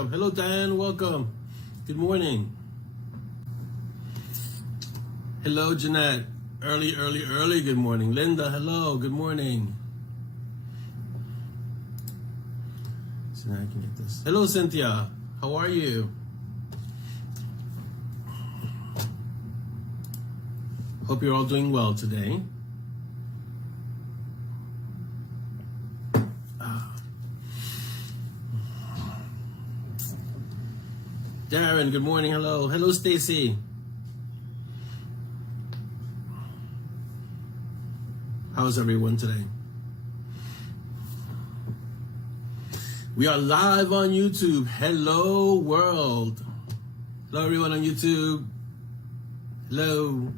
welcome. Hello, Diane, welcome. Good morning. Hello, Jeanette. Early, good morning. Linda, hello, good morning. So now I can get this. Hello, Cynthia. How are you? Hope you're all doing well today. Darren, good morning. Hello. Hello, Stacy. How's everyone today? We are live on YouTube. Hello, world. Hello, everyone on YouTube. Hello.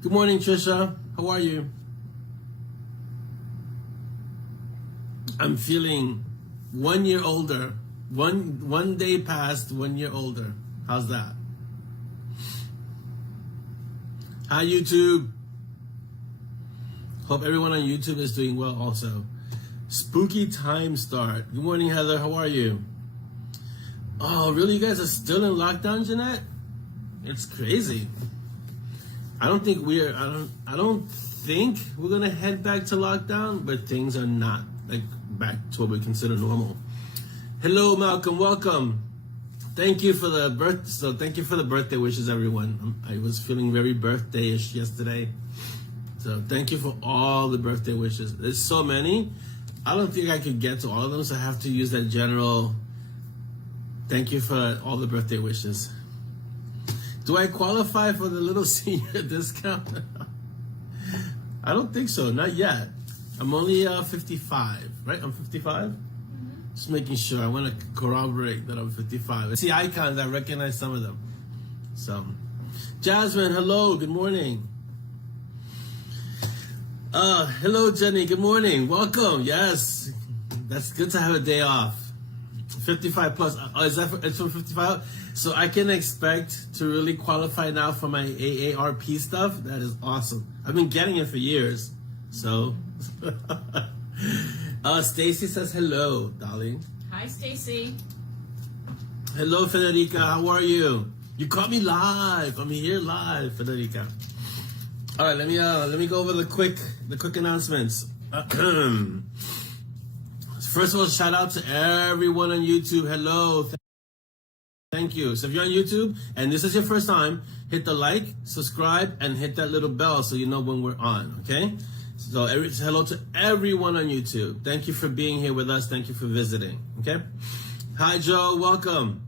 Good morning, Trisha. How are you? I'm feeling 1 year older. One day past, 1 year older. How's that? Hi, YouTube. Hope everyone on YouTube is doing well also. Spooky time start. Good morning, Heather. How are you? Oh, really? You guys are still in lockdown, Jeanette? It's crazy. I don't think we're gonna head back to lockdown, but things are not like back to what we consider normal. Hello, Malcolm. Welcome. Thank you for the birthday wishes, everyone. I was feeling very birthday-ish yesterday. So thank you for all the birthday wishes. There's so many. I don't think I could get to all of them, so I have to use that general thank you for all the birthday wishes. Do I qualify for the little senior discount? I don't think so. Not yet. I'm only 55, right? I'm 55? Just making sure. I want to corroborate that I'm 55. I see icons. I recognize some of them. So, Jasmine, hello. Good morning. Hello, Jenny. Good morning. Welcome. Yes, that's good to have a day off. 55 plus. It's from 55? So I can expect to really qualify now for my AARP stuff. That is awesome. I've been getting it for years. So... Stacy says hello, darling. Hi, Stacy. Hello, Federica. How are you? You caught me live. I'm here live, Federica. All right, let me go over the quick announcements. First of all, shout out to everyone on YouTube. Hello. Thank you. So if you're on YouTube and this is your first time, hit the like, subscribe, and hit that little bell so you know when we're on, okay? So hello to everyone on YouTube. Thank you for being here with us. Thank you for visiting. Okay. Hi, Joe. Welcome.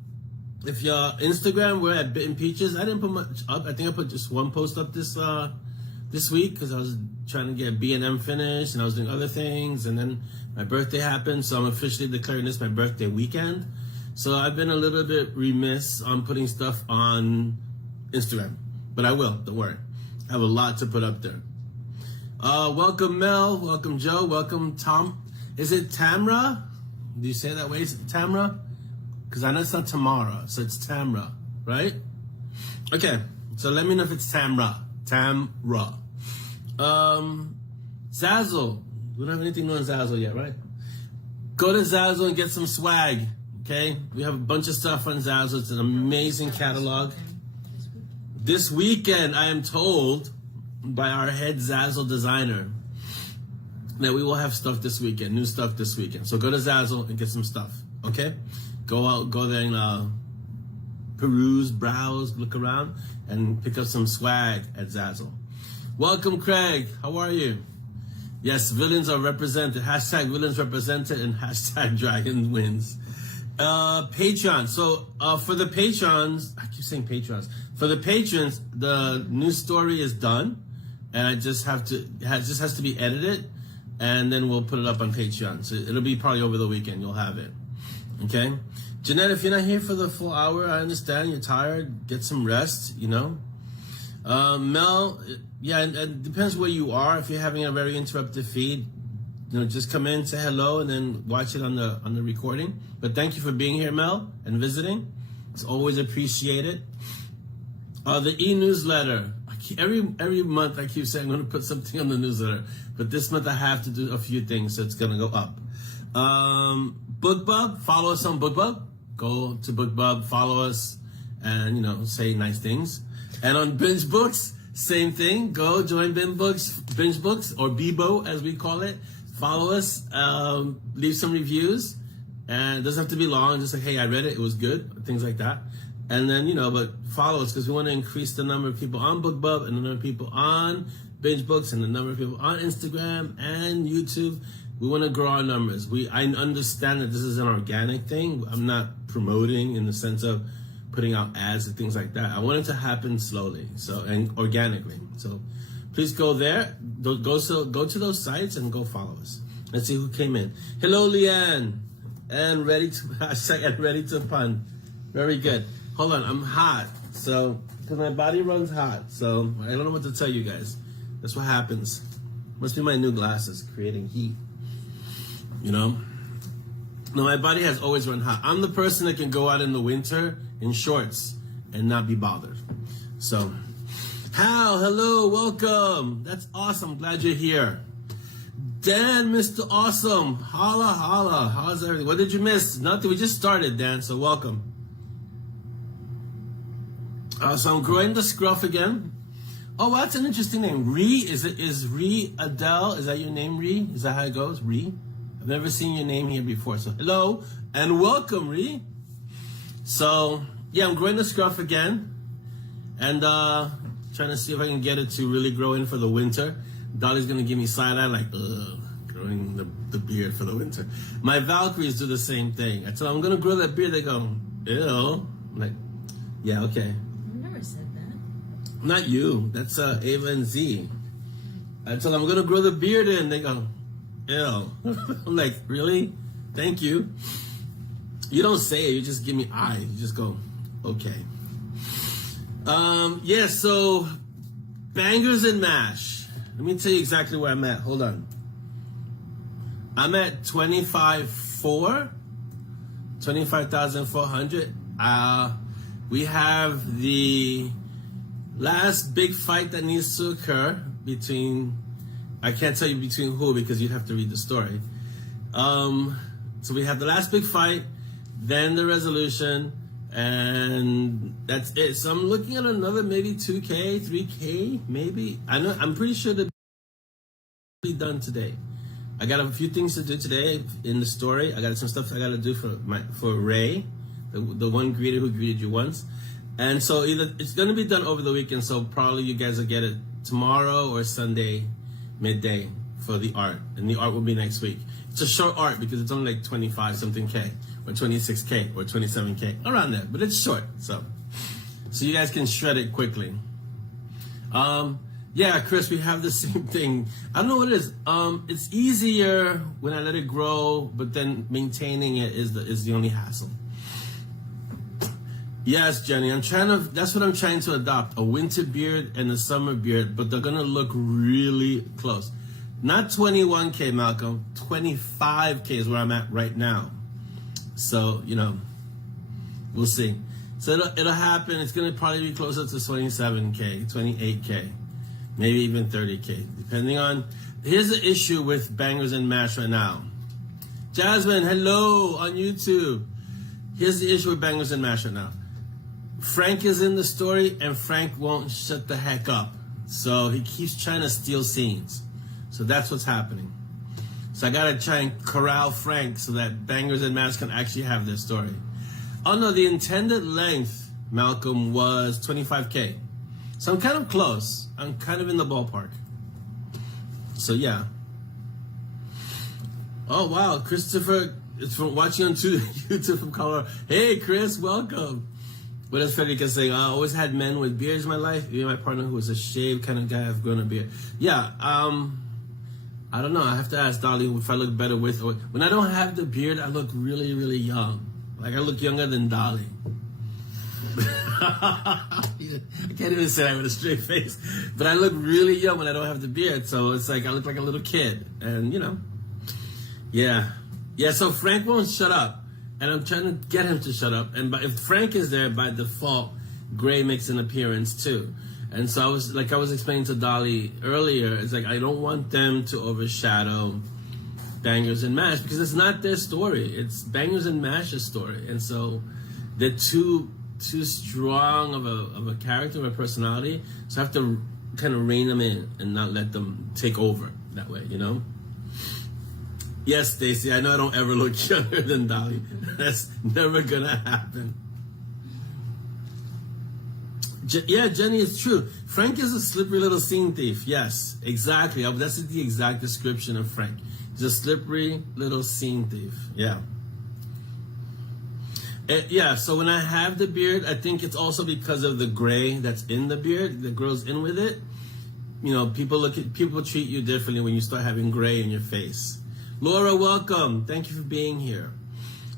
If you're Instagram, we're at Bitten Peaches. I didn't put much up. I think I put just one post up this week because I was trying to get B&M finished and I was doing other things. And then my birthday happened, so I'm officially declaring this my birthday weekend. So I've been a little bit remiss on putting stuff on Instagram, but I will. Don't worry. I have a lot to put up there. Welcome Mel, welcome Joe, welcome Tom. Is it Tamra? Do you say it that way? Is it Tamra? Because I know it's not Tamara, so it's Tamra, right? Okay, so let me know if it's Tamra. Tamra. ZAZZLE. We don't have anything on ZAZZLE yet, right? Go to ZAZZLE and get some swag, okay? We have a bunch of stuff on ZAZZLE. It's an amazing catalog. This weekend, I am told by our head ZAZZLE designer that we will have stuff this weekend, new stuff this weekend. So go to ZAZZLE and get some stuff, okay? Go there and peruse, browse, look around, and pick up some swag at ZAZZLE. Welcome, Craig. How are you? Yes, villains are represented. Hashtag villains represented and hashtag dragon wins. Patreon. So for the patrons, I keep saying patrons. For the patrons, the new story is done. And it just has to be edited, and then we'll put it up on Patreon. So it'll be probably over the weekend. You'll have it. Okay? Jeanette, if you're not here for the full hour, I understand. You're tired. Get some rest, you know? Mel, yeah, it depends where you are. If you're having a very interrupted feed, you know, just come in, say hello, and then watch it on the recording. But thank you for being here, Mel, and visiting. It's always appreciated. The e-newsletter. Every month I keep saying I'm going to put something on the newsletter, but this month I have to do a few things, so it's going to go up. BookBub, follow us on BookBub. go to BookBub, follow us, and, you know, say nice things. And on Binge Books, same thing. Go join Binge Books, or Bibo as we call it. Follow us, leave some reviews, and it doesn't have to be long. Just like, hey, I read it, it was good, things like that. And then, you know, but follow us because we want to increase the number of people on BookBub and the number of people on Binge Books and the number of people on Instagram and YouTube. We want to grow our numbers. I understand that this is an organic thing. I'm not promoting in the sense of putting out ads and things like that. I want it to happen slowly, and organically. So please go there. Go to those sites and go follow us. Let's see who came in. Hello, Leanne, and ready to pun. Very good. Hold on, I'm hot. So because my body runs hot, so I don't know what to tell you guys. That's what happens. Must be my new glasses creating heat. You know? No, my body has always run hot. I'm the person that can go out in the winter in shorts and not be bothered. So, Hal, hello, welcome. That's awesome. Glad you're here. Dan, Mr. Awesome. Holla, holla. How's everything? What did you miss? Nothing. We just started, Dan, so welcome. So I'm growing the scruff again. Oh, well, that's an interesting name. Ree, is Ree Adele? Is that your name, Ree? Is that how it goes? Ree? I've never seen your name here before. So hello and welcome, Ree. So yeah, I'm growing the scruff again, and trying to see if I can get it to really grow in for the winter. Dolly's gonna give me side eye like, ugh, growing the beard for the winter. My Valkyries do the same thing. I tell them I'm gonna grow that beard. They go, ew. I'm like, yeah, okay. I've never said that. Not you. That's Ava and Z. I tell them I'm gonna grow the beard in. They go, ew. I'm like, really? Thank you. You don't say it, you just give me eye. You just go, okay. Yeah, so Bangers and Mash. Let me tell you exactly where I'm at. Hold on. I'm at 25,400. We have the last big fight that needs to occur between, I can't tell you between who because you'd have to read the story. So we have the last big fight, then the resolution, and that's it. So I'm looking at another maybe 2K, 3K, maybe. I'm pretty sure that will be done today. I got a few things to do today in the story. I got some stuff I got to do for Ray, the one greeter who greeted you once. And so either it's going to be done over the weekend, so probably you guys will get it tomorrow or Sunday midday for the art, and the art will be next week. It's a short art because it's only like 25 something K or 26K or 27K around there, but it's short, so you guys can shred it quickly. Yeah, Chris, we have the same thing. I don't know what it is. It's easier when I let it grow, but then maintaining it is the only hassle. Yes, Jenny, that's what I'm trying to adopt, a winter beard and a summer beard, but they're gonna look really close. Not 21K, Malcolm, 25K is where I'm at right now. So, you know, we'll see. So it'll happen. It's gonna probably be closer to 27K, 28K, maybe even 30K, depending on, here's the issue with Bangers and Mash right now. Jasmine, hello on YouTube. Here's the issue with Bangers and Mash right now. Frank is in the story, and Frank won't shut the heck up. So he keeps trying to steal scenes. So that's what's happening. So I gotta try and corral Frank so that Bangers and Mash can actually have their story. Oh no, the intended length, Malcolm, was 25K. So I'm kind of close. I'm kind of in the ballpark. So yeah. Oh wow, Christopher is from watching on YouTube from Colorado. Hey Chris, welcome. What does Federica say? I always had men with beards in my life. Even my partner who was a shaved kind of guy, I've grown a beard. Yeah, I don't know. I have to ask Dolly if I look better with or when I don't have the beard, I look really, really young. Like I look younger than Dolly. I can't even say that with a straight face, but I look really young when I don't have the beard. So it's like I look like a little kid, and you know, yeah. So Frank won't shut up, and I'm trying to get him to shut up. And if Frank is there by default, Gray makes an appearance too. And so I was explaining to Dolly earlier, it's like I don't want them to overshadow Bangers and Mash, because it's not their story. It's Bangers and Mash's story, and so they're too strong of a character or a personality. So I have to kind of rein them in and not let them take over that way, you know. Yes, Stacy, I know I don't ever look younger than Dolly. That's never gonna happen. Yeah, Jenny, it's true. Frank is a slippery little scene thief. Yes, exactly. That's the exact description of Frank. He's a slippery little scene thief. Yeah. Yeah, so when I have the beard, I think it's also because of the gray that's in the beard that grows in with it. You know, people treat you differently when you start having gray in your face. Laura, welcome. Thank you for being here.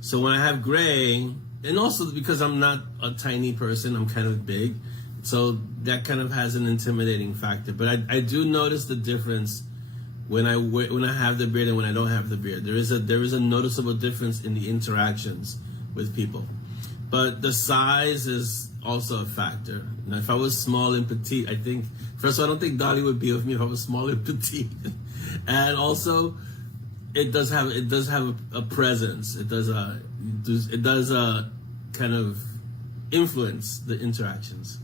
So when I have gray, and also because I'm not a tiny person, I'm kind of big. So that kind of has an intimidating factor. But I do notice the difference when I have the beard and when I don't have the beard. There is a noticeable difference in the interactions with people. But the size is also a factor. Now, if I was small and petite, I think, first of all, I don't think Dolly would be with me if I was small and petite. And also, it does have a presence. It does kind of influence the interactions.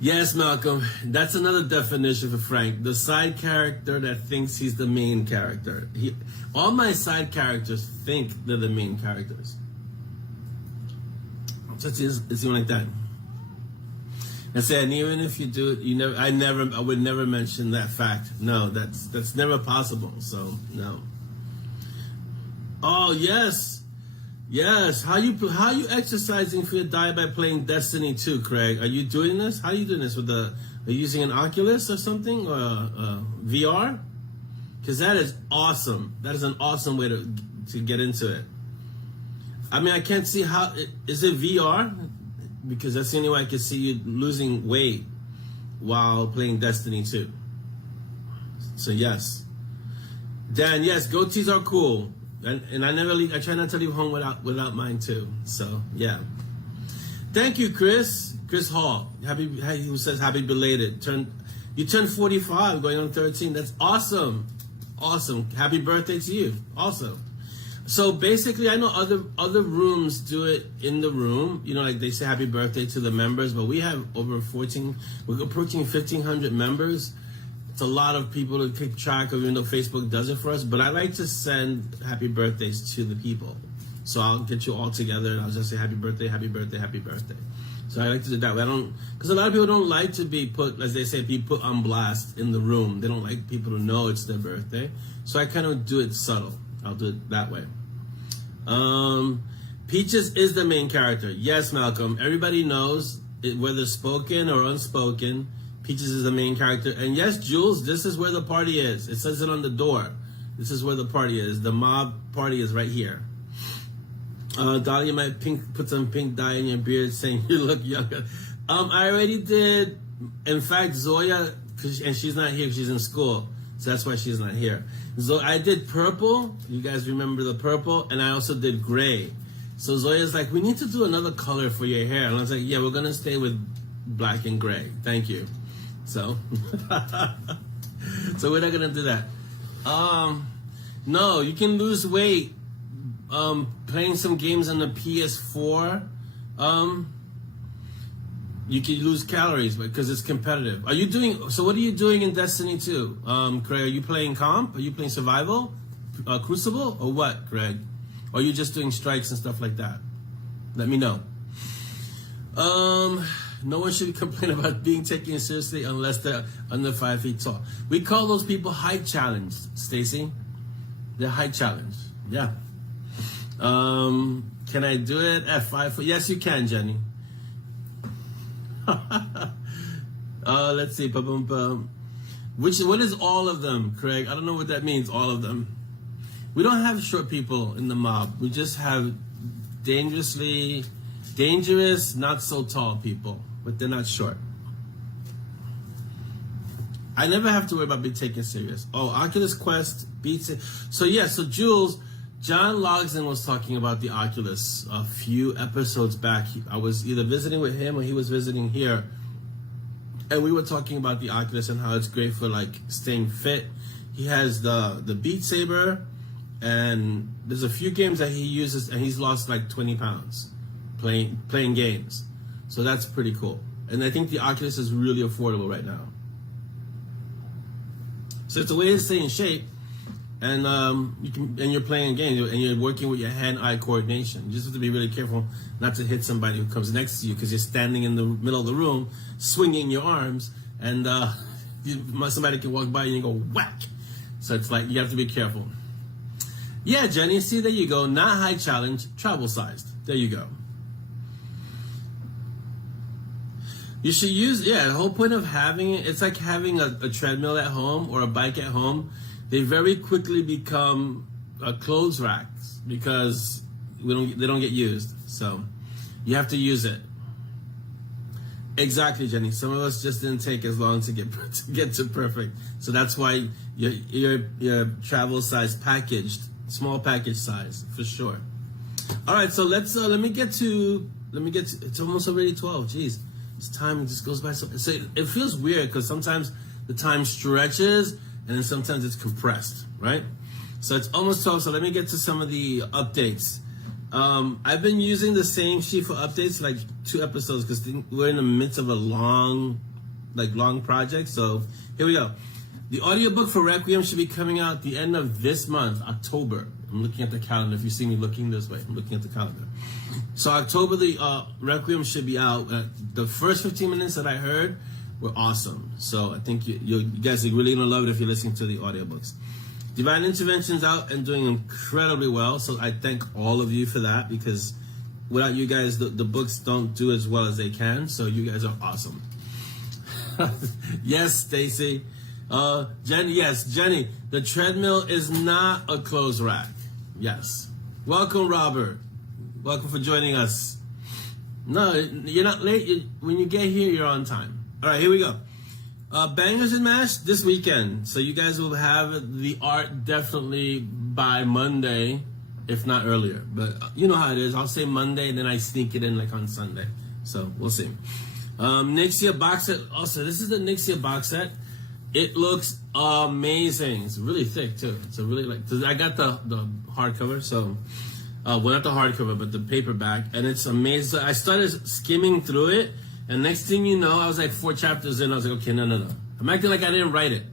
Yes, Malcolm, that's another definition for Frank. The side character that thinks he's the main character. All my side characters think they're the main characters. It's even like that. I said, and even if you do it, I would never mention that fact. No, that's never possible. So no. Oh yes. Yes, how you exercising for your diet by playing Destiny 2, Craig? Are you doing this? How are you doing this are you using an Oculus or something, or VR? Because that is awesome. That is an awesome way to get into it. I mean, I can't see how is it VR, because that's the only way I can see you losing weight while playing Destiny 2. So yes, Dan. Yes, goatees are cool. And I try not to leave home without mine too. So yeah. Thank you, Chris Hall. Who says happy belated. You turned 45, going on 13. That's awesome. Awesome. Happy birthday to you. Also. So basically, I know other rooms do it in the room. You know, like they say happy birthday to the members, but we have we're approaching 1,500 members. It's a lot of people to keep track of, even though Facebook does it for us. But I like to send happy birthdays to the people. So I'll get you all together and I'll just say happy birthday, happy birthday, happy birthday. So I like to do that way. Because a lot of people don't like to be put, as they say, be put on blast in the room. They don't like people to know it's their birthday. So I kind of do it subtle. I'll do it that way. Peaches is the main character. Yes, Malcolm. Everybody knows, whether spoken or unspoken, Peaches is the main character. And yes, Jules, this is where the party is. It says it on the door. This is where the party is. The mob party is right here. Dolly, you might put some pink dye in your beard saying you look younger. I already did. In fact, Zoya, and she's not here, she's in school. So that's why she's not here. So I did purple. You guys remember the purple? And I also did gray. So Zoya's like, we need to do another color for your hair. And I was like, yeah, we're going to stay with black and gray. Thank you. So, so we're not gonna do that. No, you can lose weight playing some games on the PS4. You can lose calories because it's competitive. Are you doing? So what are you doing in Destiny 2, Craig? Are you playing comp? Are you playing survival, Crucible, or what, Craig? Or are you just doing strikes and stuff like that? Let me know. No one should complain about being taken seriously unless they're under 5 feet tall. We call those people height challenged, Stacy. They're height challenged. Yeah. Can I do it at 5 foot? Yes, you can, Jenny. Let's see. What is all of them, Craig? I don't know what that means, all of them. We don't have short people in the mob. We just have dangerous, not so tall people. But they're not short. I never have to worry about being taken serious. Oh, Oculus Quest beats it. So yeah, so Jules, John Logsdon was talking about the Oculus a few episodes back. I was either visiting with him or he was visiting here. And we were talking about the Oculus and how it's great for like staying fit. He has the Beat Saber, and there's a few games that he uses, and he's lost like 20 pounds playing games. So that's pretty cool. And I think the Oculus is really affordable right now. So it's a way to stay in shape, and you're playing games, and you're working with your hand-eye coordination. You just have to be really careful not to hit somebody who comes next to you, because you're standing in the middle of the room, swinging your arms, and somebody can walk by and you go whack. So it's like you have to be careful. Yeah, Jenny, see, there you go. Not high challenge, travel sized. There you go. You should use, the whole point of having it, it's like having a treadmill at home or a bike at home. They very quickly become clothes racks because they don't get used. So you have to use it. Exactly, Jenny. Some of us just didn't take as long to get to perfect. So that's why your travel size packaged, small package size for sure. All right, so let me get to. It's almost already 12. Jeez. Time just goes by so it feels weird because sometimes the time stretches and then sometimes it's compressed, right? So it's almost 12, so let me get to some of the updates. I've been using the same sheet for updates, like 2 episodes, because we're in the midst of a long project. So here we go. The audiobook for Requiem should be coming out at the end of this month, October. I'm looking at the calendar. If you see me looking this way, I'm looking at the calendar. So October, the Requiem should be out. The first 15 minutes that I heard were awesome. So I think you guys are really going to love it if you're listening to the audiobooks. Divine Intervention's out and doing incredibly well. So I thank all of you for that, because without you guys, the books don't do as well as they can. So you guys are awesome. Yes, Stacy. Jenny, the treadmill is not a clothes rack. Yes. Welcome, Robert. Welcome for joining us. No, you're not late. When you get here, you're on time. All right, here we go. Bangers and Mash this weekend. So you guys will have the art definitely by Monday, if not earlier. But you know how it is. I'll say Monday, and then I sneak it in like on Sunday. So we'll see. Nixia box set. Also, this is the Nixia box set. It looks amazing. It's really thick too. It's a really I got the hardcover, so well, not the hardcover, but the paperback, and it's amazing. So I started skimming through it, and next thing you know, I was like 4 chapters in. I was like, okay, no. I'm acting like I didn't write it.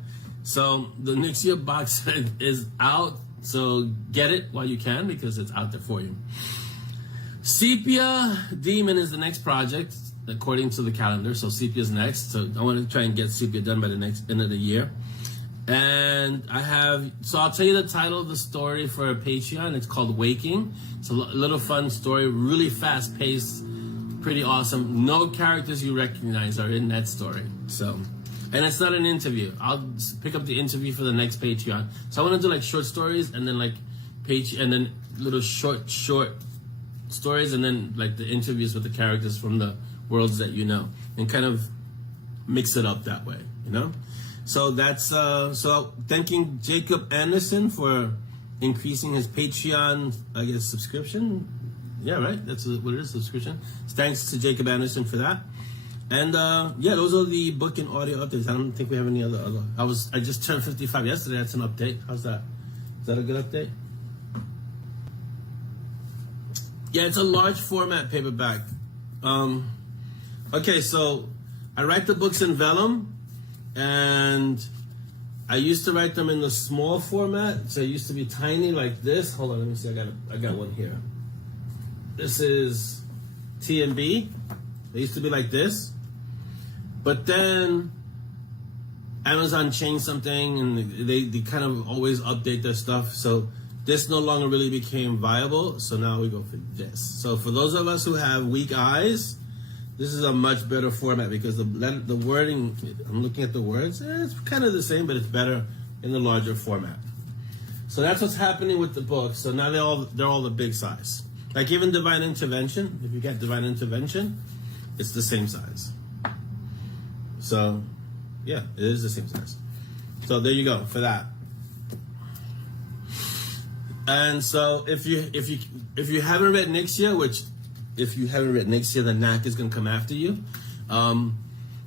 So the Nixia box set is out. So get it while you can, because it's out there for you. Sepia Demon is the next project, according to the calendar. So Sepia is next. So I want to try and get Sepia done by the next end of the year. And I'll tell you the title of the story for Patreon. It's called Waking. It's a little fun story, really fast paced, pretty awesome. No characters you recognize are in that story. So, and it's not an interview. I'll pick up the interview for the next Patreon. So I want to do like short stories, and then like and then little short stories, and then like the interviews with the characters from the worlds that you know, and kind of mix it up that way, you know? So that's so thanking Jacob Anderson for increasing his Patreon, I guess, subscription. Yeah, right. That's what it is, subscription. Thanks to Jacob Anderson for that. And those are the book and audio updates. I don't think we have any other. I just turned 55 yesterday. That's an update. How's that? Is that a good update? Yeah, it's a large format paperback. Okay, so I write the books in vellum. And I used to write them in the small format, so it used to be tiny like this. Hold on, let me see. I got one here. This is TMB. They used to be like this, but then Amazon changed something, and they kind of always update their stuff. So this no longer really became viable. So now we go for this. So for those of us who have weak eyes, this is a much better format, because the wording, I'm looking at the words, it's kind of the same, but it's better in the larger format. So that's what's happening with the book. So now they're all the big size. Like even Divine Intervention, if you get Divine Intervention, it's the same size. So yeah, it is the same size. So there you go for that. And so if you haven't read Nixia, which if you haven't read Nixia, the knack is going to come after you.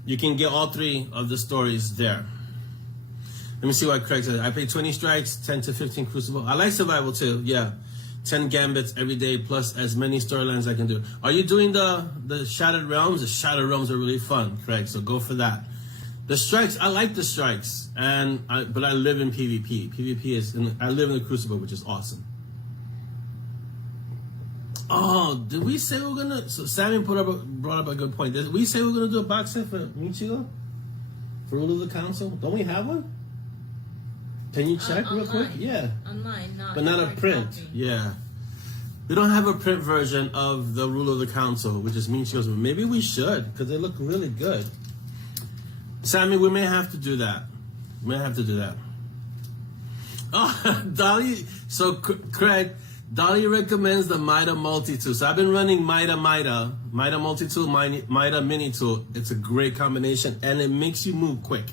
You can get all 3 of the stories there. Let me see what Craig says. I play 20 strikes, 10 to 15 crucible. I like survival too. Yeah, 10 gambits every day plus as many storylines I can do. Are you doing the Shattered Realms? The Shattered Realms are really fun, Craig. So go for that. The strikes, I like the strikes, but I live in PvP. I live in the Crucible, which is awesome. Oh, did we say we're gonna? So Sammy brought up a good point. Did we say we're gonna do a box set for Michigo? For Rule of the Council? Don't we have one? Can you check real quick? Yeah. Online, but not a print. Copy. Yeah. We don't have a print version of the Rule of the Council, which is Michigo's. Maybe we should, because they look really good. Sammy, we may have to do that. Oh, Dolly. So, Craig, Dolly recommends the Mida multi-tool. So I've been running Mida multi-tool, Mida mini tool. It's a great combination, and it makes you move quick.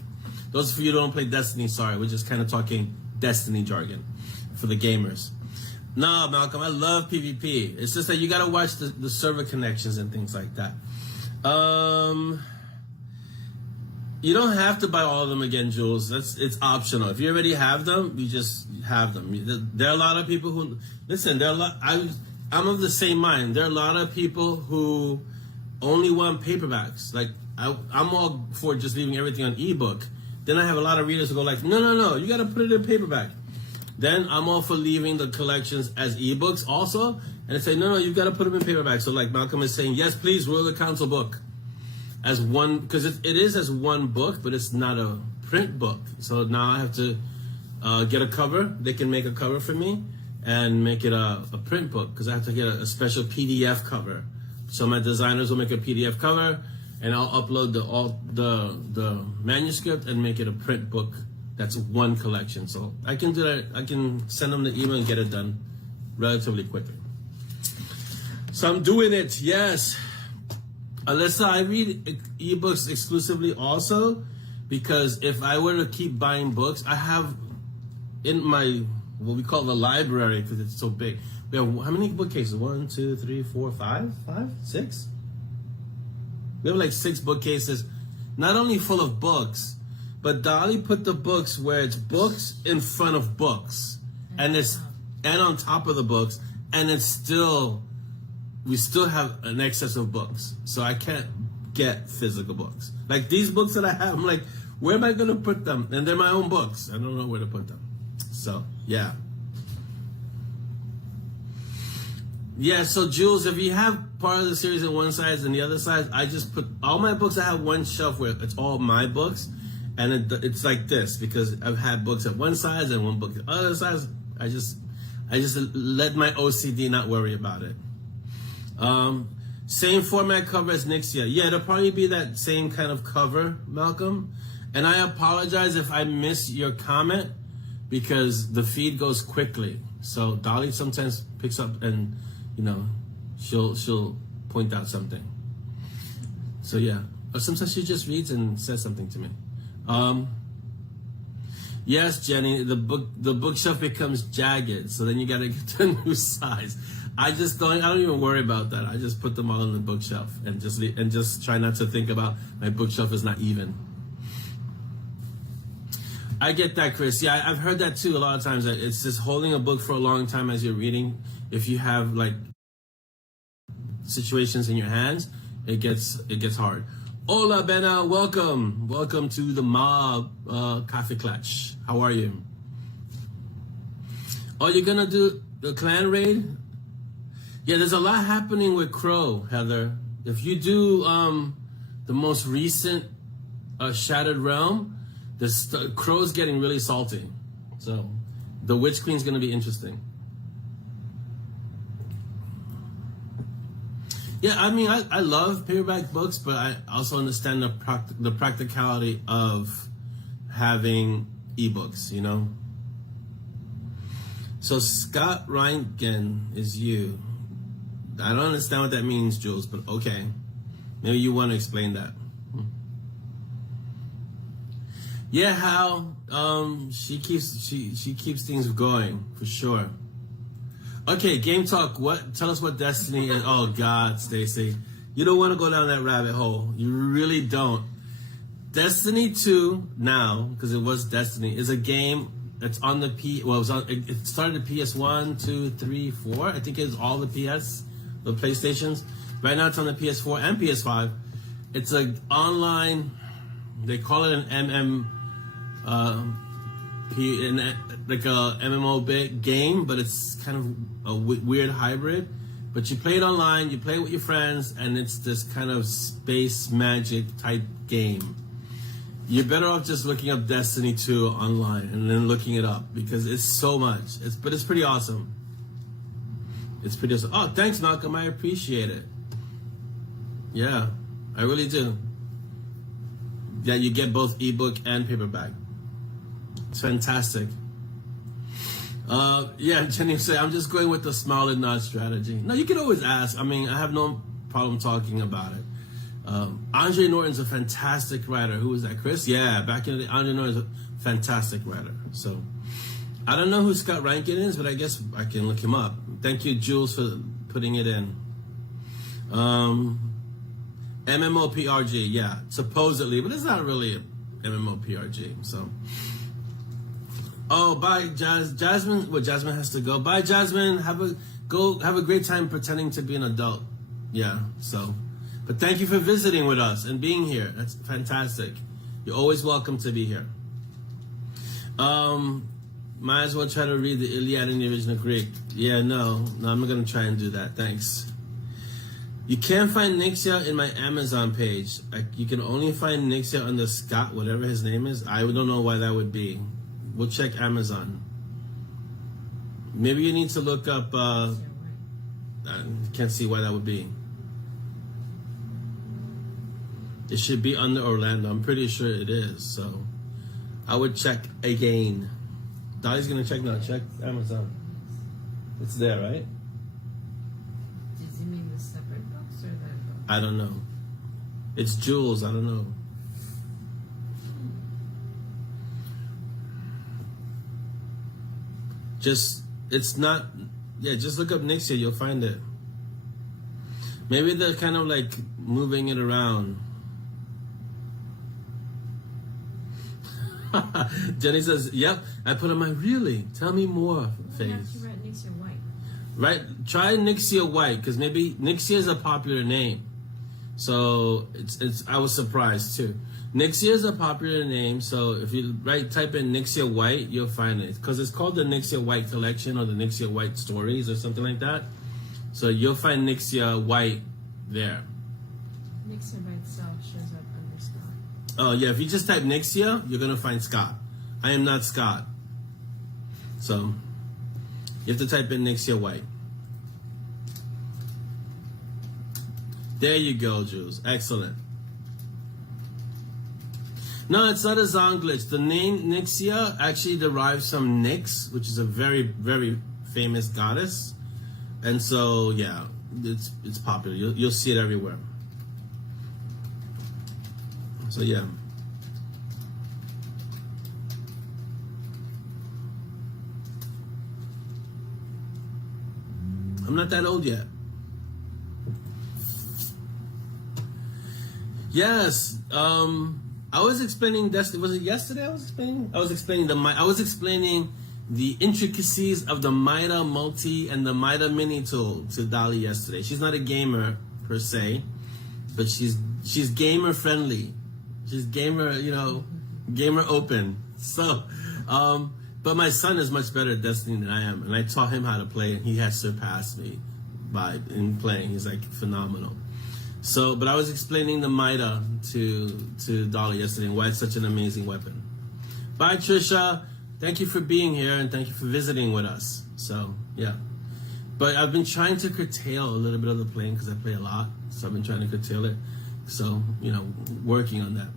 Those of you who don't play Destiny, sorry, we're just kind of talking Destiny jargon for the gamers. No, Malcolm, I love PvP. It's just that you got to watch the server connections and things like that. You don't have to buy all of them again, Jules. It's optional. If you already have them, you just have them. There are a lot of people who listen. I'm of the same mind. There are a lot of people who only want paperbacks. Like I'm all for just leaving everything on ebook. Then I have a lot of readers who go like, no, you got to put it in paperback. Then I'm all for leaving the collections as ebooks also, and I say no, you got to put them in paperback. So like Malcolm is saying, yes, please, Rule of the Council book. As one, because it is as one book, but it's not a print book. So now I have to get a cover. They can make a cover for me and make it a print book, because I have to get a special PDF cover. So my designers will make a PDF cover, and I'll upload the manuscript and make it a print book. That's one collection. So I can do that. I can send them the email and get it done relatively quickly. So I'm doing it. Yes. Alyssa, I read ebooks exclusively also, because if I were to keep buying books, I have in my, what we call the library, because it's so big. We have how many bookcases? 1, 2, 3, 4, 5, 6? We have like 6 bookcases, not only full of books, but Dolly put the books where it's books in front of books, and on top of the books, and we still have an excess of books, so I can't get physical books. Like these books that I have, I'm like, where am I going to put them? And they're my own books. I don't know where to put them. So, yeah. Yeah, so Jules, if you have part of the series on one side and the other side, I just put all my books. I have one shelf where it's all my books, and it's like this, because I've had books at one side and one book at the other side. I just let my OCD not worry about it. Same format cover as Nixia. Yeah, it'll probably be that same kind of cover, Malcolm. And I apologize if I miss your comment, because the feed goes quickly. So Dolly sometimes picks up and, she'll point out something. So yeah, or sometimes she just reads and says something to me. Yes, Jenny, the bookshelf becomes jagged, so then you gotta get to a new size. I don't even worry about that. I just put them all on the bookshelf and just try not to think about my bookshelf is not even. I get that, Chris. Yeah, I've heard that too a lot of times. That it's just holding a book for a long time as you're reading. If you have like situations in your hands, it gets hard. Hola, Bena. Welcome to the mob Coffee Clutch. How are you? Oh, you're gonna do the clan raid? Yeah, there's a lot happening with Crow, Heather. If you do the most recent Shattered Realm, Crow's getting really salty. So the Witch Queen's going to be interesting. Yeah, I mean, I love paperback books, but I also understand the practicality of having ebooks, So Scott Reinken is you. I don't understand what that means, Jules, but okay. Maybe you want to explain that. Yeah, how she keeps things going for sure. Okay, Game Talk. Tell us what Destiny is. Oh God, Stacy, you don't want to go down that rabbit hole. You really don't. Destiny 2 now, because it was Destiny, is a game that's on the it started at PS1, 2, 3, 4. I think it's all the PlayStations. Right now it's on the PS4 and PS5. It's a online, they call it an like a MMO game, but it's kind of a weird hybrid. But you play it online, you play it with your friends, and it's this kind of space magic type game. You're better off just looking up Destiny 2 online and then looking it up, because it's so much. But it's pretty awesome. It's pretty awesome. Oh, thanks, Malcolm. I appreciate it. Yeah, I really do. Yeah, you get both ebook and paperback. It's fantastic. Yeah, Jenny said, I'm just going with the smile and nod strategy. No, you can always ask. I mean, I have no problem talking about it. Andre Norton's a fantastic writer. Who was that, Chris? Yeah, back in the day, Andre Norton's a fantastic writer. So, I don't know who Scott Rankin is, but I guess I can look him up. Thank you, Jules, for putting it in. MMORPG, yeah, supposedly, but it's not really a MMORPG. So, oh, bye, Jasmine. Well, Jasmine has to go. Bye, Jasmine. Have a great time pretending to be an adult. Yeah. So, but thank you for visiting with us and being here. That's fantastic. You're always welcome to be here. Might as well try to read the Iliad in the original Greek. Yeah, no, I'm not gonna try and do that. Thanks. You can't find Nixia in my Amazon page. You can only find Nixia under Scott, whatever his name is. I don't know why that would be. We'll check Amazon. Maybe you need to look up, I can't see why that would be. It should be under Orlando. I'm pretty sure it is. So I would check again. Dolly's gonna check now. Check Amazon. It's there, right? Does he mean the separate books or that book? I don't know. It's Jules. I don't know. Just look up Nixia. You'll find it. Maybe they're kind of like moving it around. Jenny says, yep, I put on my really. Tell me more face. You have to write Nixia White. Right? Try Nixia White, because maybe Nixia is a popular name. So it's I was surprised too. Nixia is a popular name, so if you type in Nixia White, you'll find it. Because it's called the Nixia White Collection or the Nixia White Stories or something like that. So you'll find Nixia White there. Nixia by itself shows up under Scott. Oh yeah, if you just type Nixia, you're gonna find Scott. I am not Scott. So you have to type in Nixia White. There you go, Jules. Excellent. No, it's not a Zon glitch. The name Nixia actually derives from Nyx, which is a very, very famous goddess. And so, yeah, it's popular. You'll see it everywhere. So, yeah. I'm not that old yet. Yes. I was explaining Destiny. Was it yesterday? I was explaining the intricacies of the Mida Multi and the Mida Mini tool to Dolly yesterday. She's not a gamer per se, but she's gamer friendly. She's gamer, gamer open. So, but my son is much better at Destiny than I am, and I taught him how to play, and he has surpassed me in playing. He's like phenomenal. So, but I was explaining the Mida to Dolly yesterday and why it's such an amazing weapon. Bye, Trisha. Thank you for being here and thank you for visiting with us. So, yeah. But I've been trying to curtail a little bit of the playing because I play a lot. So I've been trying to curtail it. So, working on that.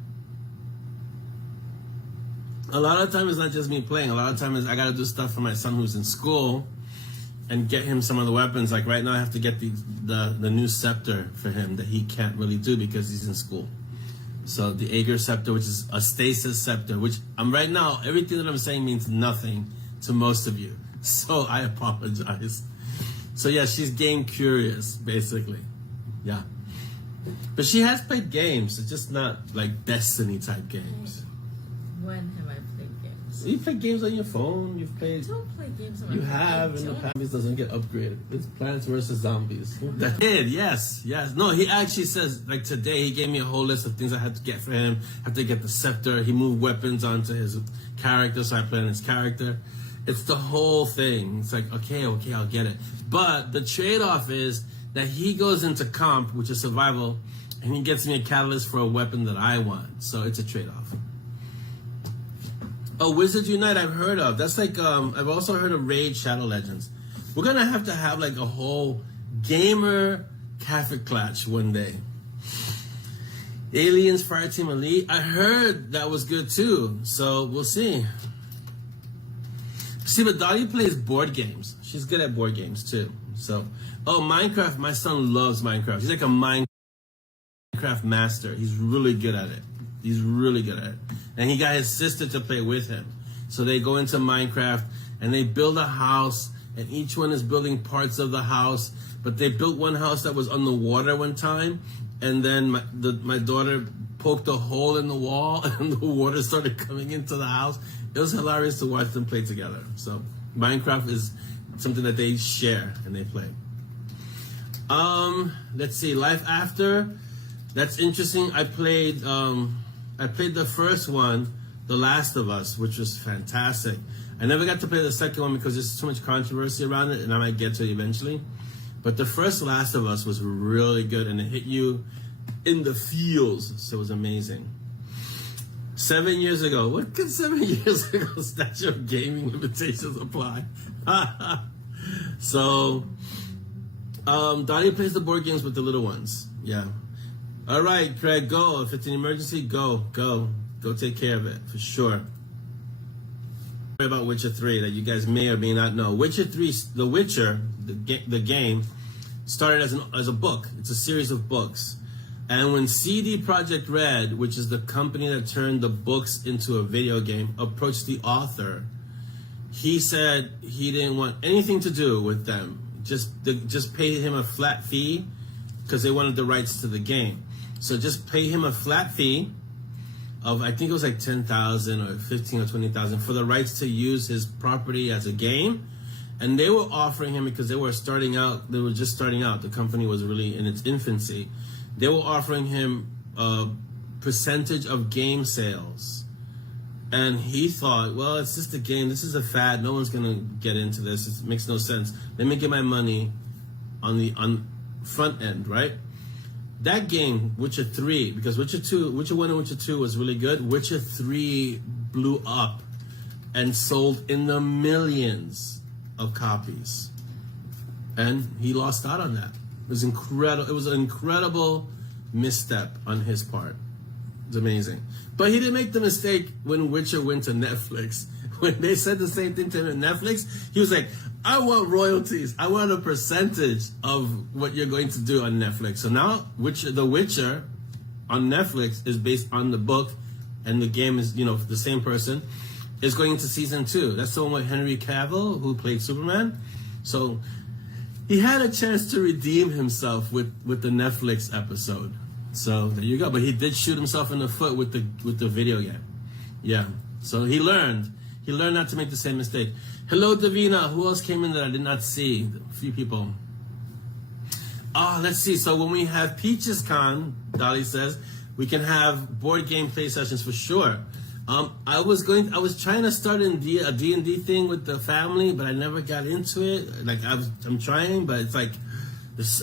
A lot of the time it's not just me playing. A lot of time is I got to do stuff for my son who's in school and get him some of the weapons. Like right now I have to get the new scepter for him that he can't really do because he's in school. So the Aegir scepter, which is a stasis scepter, which right now, everything that I'm saying means nothing to most of you. So I apologize. So yeah, she's game curious, basically. Yeah. But she has played games. It's just not like Destiny type games. When have I played games? You play games on your phone. You've played. I don't play games on my You phone. have, and the Don't. Pambies doesn't get upgraded. It's Plants vs. Zombies. The kid, yes. No, he actually says, like today, he gave me a whole list of things I had to get for him. I had to get the scepter. He moved weapons onto his character, so I play on his character. It's the whole thing. It's like, okay, I'll get it. But the trade-off is that he goes into comp, which is survival, and he gets me a catalyst for a weapon that I want. So it's a trade-off. Oh, Wizards Unite I've heard of. That's like, I've also heard of Raid Shadow Legends. We're gonna have to have like a whole gamer cafe clutch one day. Aliens Fireteam Elite. I heard that was good too. So we'll see. See, but Dottie plays board games. She's good at board games too. So, oh, Minecraft. My son loves Minecraft. He's like a Minecraft master. He's really good at it. He's really good at it. And he got his sister to play with him. So they go into Minecraft and they build a house, and each one is building parts of the house. But they built one house that was on the water one time, and then my daughter poked a hole in the wall, and the water started coming into the house. It was hilarious to watch them play together. So Minecraft is something that they share and they play. Let's see, Life After. That's interesting. I played the first one, The Last of Us, which was fantastic. I never got to play the second one because there's so much controversy around it, and I might get to it eventually. But the first Last of Us was really good, and it hit you in the feels, so it was amazing. 7 years ago. What could 7 years ago statute of gaming limitations apply? So, Dottie plays the board games with the little ones. Yeah. All right, Craig, go. If it's an emergency, go take care of it for sure. About Witcher 3 that you guys may or may not know. Witcher 3, The Witcher, the game, started as a book. It's a series of books. And when CD Projekt Red, which is the company that turned the books into a video game, approached the author, he said he didn't want anything to do with them. Just pay him a flat fee because they wanted the rights to the game. So just pay him a flat fee of, I think it was like 10,000 or 15 or 20,000 for the rights to use his property as a game. And they were offering him, because they were just starting out, the company was really in its infancy. They were offering him a percentage of game sales. And he thought, well, it's just a game. This is a fad. No one's going to get into this. It makes no sense. Let me get my money on front end, right? That game, Witcher 3, because Witcher 1 and Witcher 2 was really good. Witcher 3 blew up and sold in the millions of copies. And he lost out on that. It was incredible. It was an incredible misstep on his part. It's amazing. But he didn't make the mistake when Witcher went to Netflix. When they said the same thing to him at Netflix, he was like, I want royalties. I want a percentage of what you're going to do on Netflix. So now The Witcher on Netflix is based on the book, and the game is, the same person, is going into season 2. That's the one with Henry Cavill, who played Superman. So he had a chance to redeem himself with the Netflix episode. So there you go. But he did shoot himself in the foot with the video game. Yeah. So he learned. He learned not to make the same mistake. Hello, Davina. Who else came in that I did not see? A few people. Oh, let's see. So when we have Peaches Con, Dolly says, we can have board game play sessions for sure. I was trying to start a D&D thing with the family, but I never got into it. Like I'm trying, but it's like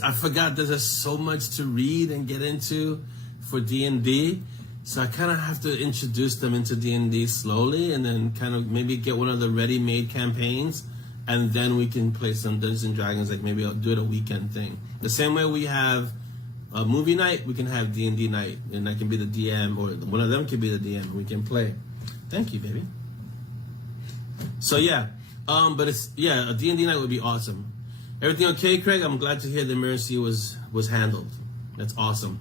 I forgot that there's so much to read and get into for D&D. So I kind of have to introduce them into D&D slowly, and then kind of maybe get one of the ready-made campaigns, and then we can play some Dungeons and Dragons. Like maybe I'll do it a weekend thing. The same way we have a movie night, we can have D&D night, and I can be the DM, or one of them can be the DM, and we can play. Thank you, baby. So yeah, but a D&D night would be awesome. Everything okay, Craig? I'm glad to hear the emergency was handled. That's awesome.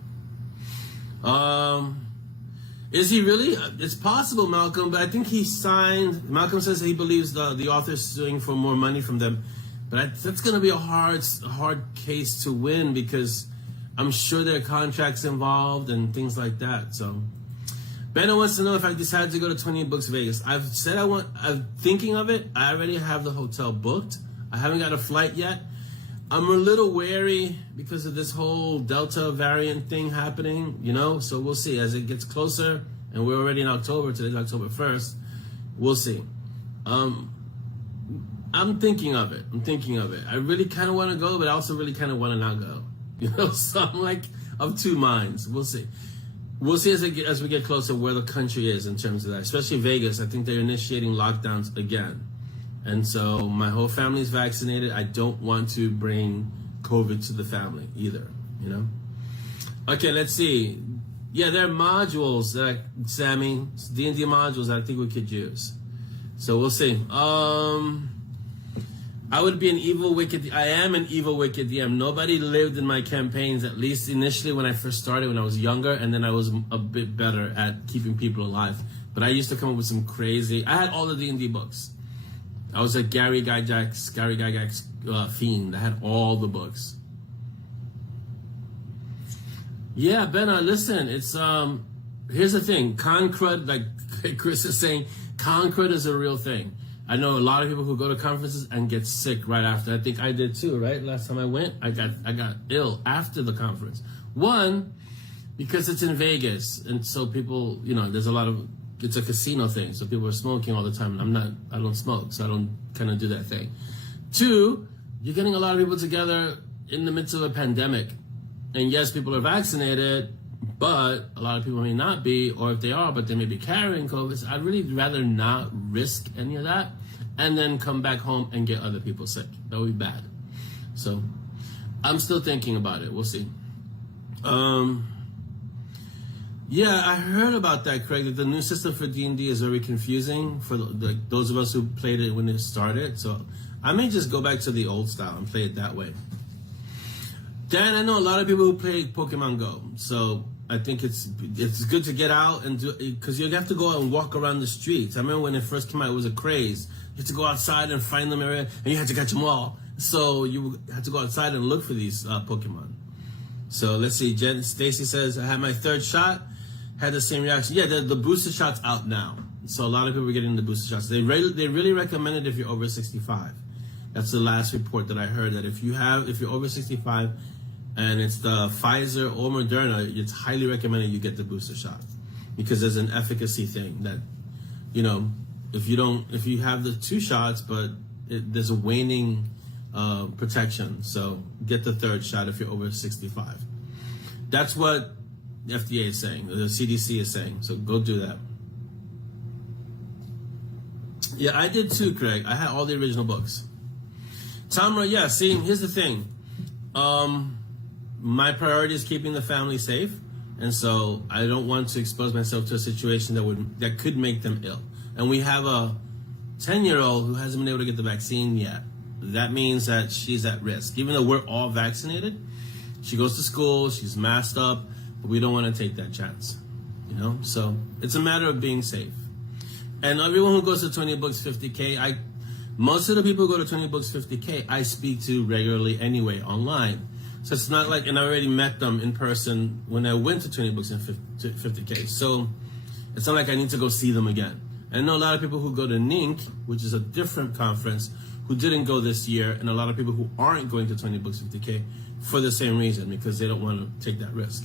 Is he really? It's possible, Malcolm, but I think he signed. Malcolm says he believes the author's suing for more money from them, but that's going to be a hard case to win, because I'm sure there are contracts involved and things like that. So Benno wants to know if I decided to go to 20 Books Vegas. I've said I'm thinking of it. I already have the hotel booked. I haven't got a flight yet. I'm a little wary because of this whole Delta variant thing happening, you know, so we'll see as it gets closer, and we're already in October. Today's October 1st. We'll see. I'm thinking of it. I really kind of want to go, but I also really kind of want to not go. You know, so I'm like of two minds. We'll see. We'll see as we get closer where the country is in terms of that, especially Vegas. I think they're initiating lockdowns again. And so my whole family is vaccinated. I don't want to bring COVID to the family either, you know? Okay, let's see. Yeah, there are modules that, Sammy, D&D modules that I think we could use. So we'll see. I would be an evil, wicked, I am an evil, wicked DM. Nobody lived in my campaigns, at least initially when I first started, when I was younger, and then I was a bit better at keeping people alive. But I used to come up with some crazy, I had all the D&D books. I was a Gary Gygax fiend. I had all the books. Yeah, Benna, listen, it's, here's the thing. Con crud, like Chris is saying, con crud is a real thing. I know a lot of people who go to conferences and get sick right after. I think I did too, right? Last time I went, I got ill after the conference. One, because it's in Vegas, and so people, you know, there's a lot of, it's a casino thing, so people are smoking all the time, and I don't smoke, so I don't kind of do that thing. Two, you're getting a lot of people together in the midst of a pandemic. And yes, people are vaccinated, but a lot of people may not be, or if they are, but they may be carrying COVID. So I'd really rather not risk any of that and then come back home and get other people sick. That would be bad. So I'm still thinking about it. We'll see. Yeah, I heard about that, Craig, that the new system for D&D is very confusing for those of us who played it when it started. So I may just go back to the old style and play it that way. Dan, I know a lot of people who play Pokemon Go, so I think it's good to get out and do, because you have to go out and walk around the streets. I remember when it first came out, it was a craze. You had to go outside and find them area, and you had to catch them all. So you had to go outside and look for these Pokemon. So let's see. Stacy says, I had my third shot, had the same reaction. Yeah, the booster shot's out now. So a lot of people are getting the booster shots. They really recommend it if you're over 65. That's the last report that I heard, that if you're over 65 and it's the Pfizer or Moderna, it's highly recommended you get the booster shot, because there's an efficacy thing that, you know, if you have the two shots, but there's a waning protection. So get the third shot if you're over 65. That's what the FDA is saying, the CDC is saying. So go do that. Yeah, I did too, Craig. I had all the original books. Tamra, yeah, see, here's the thing. My priority is keeping the family safe, and so I don't want to expose myself to a situation that could make them ill. And we have a 10-year-old who hasn't been able to get the vaccine yet. That means that she's at risk. Even though we're all vaccinated, she goes to school, she's masked up, but we don't want to take that chance, you know? So it's a matter of being safe. And everyone who goes to 20 Books 50K, most of the people who go to 20 Books 50K, I speak to regularly anyway, online. So it's not like, and I already met them in person when I went to 20 Books in 50K. So it's not like I need to go see them again. I know a lot of people who go to NINC, which is a different conference, who didn't go this year, and a lot of people who aren't going to 20 Books 50K for the same reason, because they don't want to take that risk.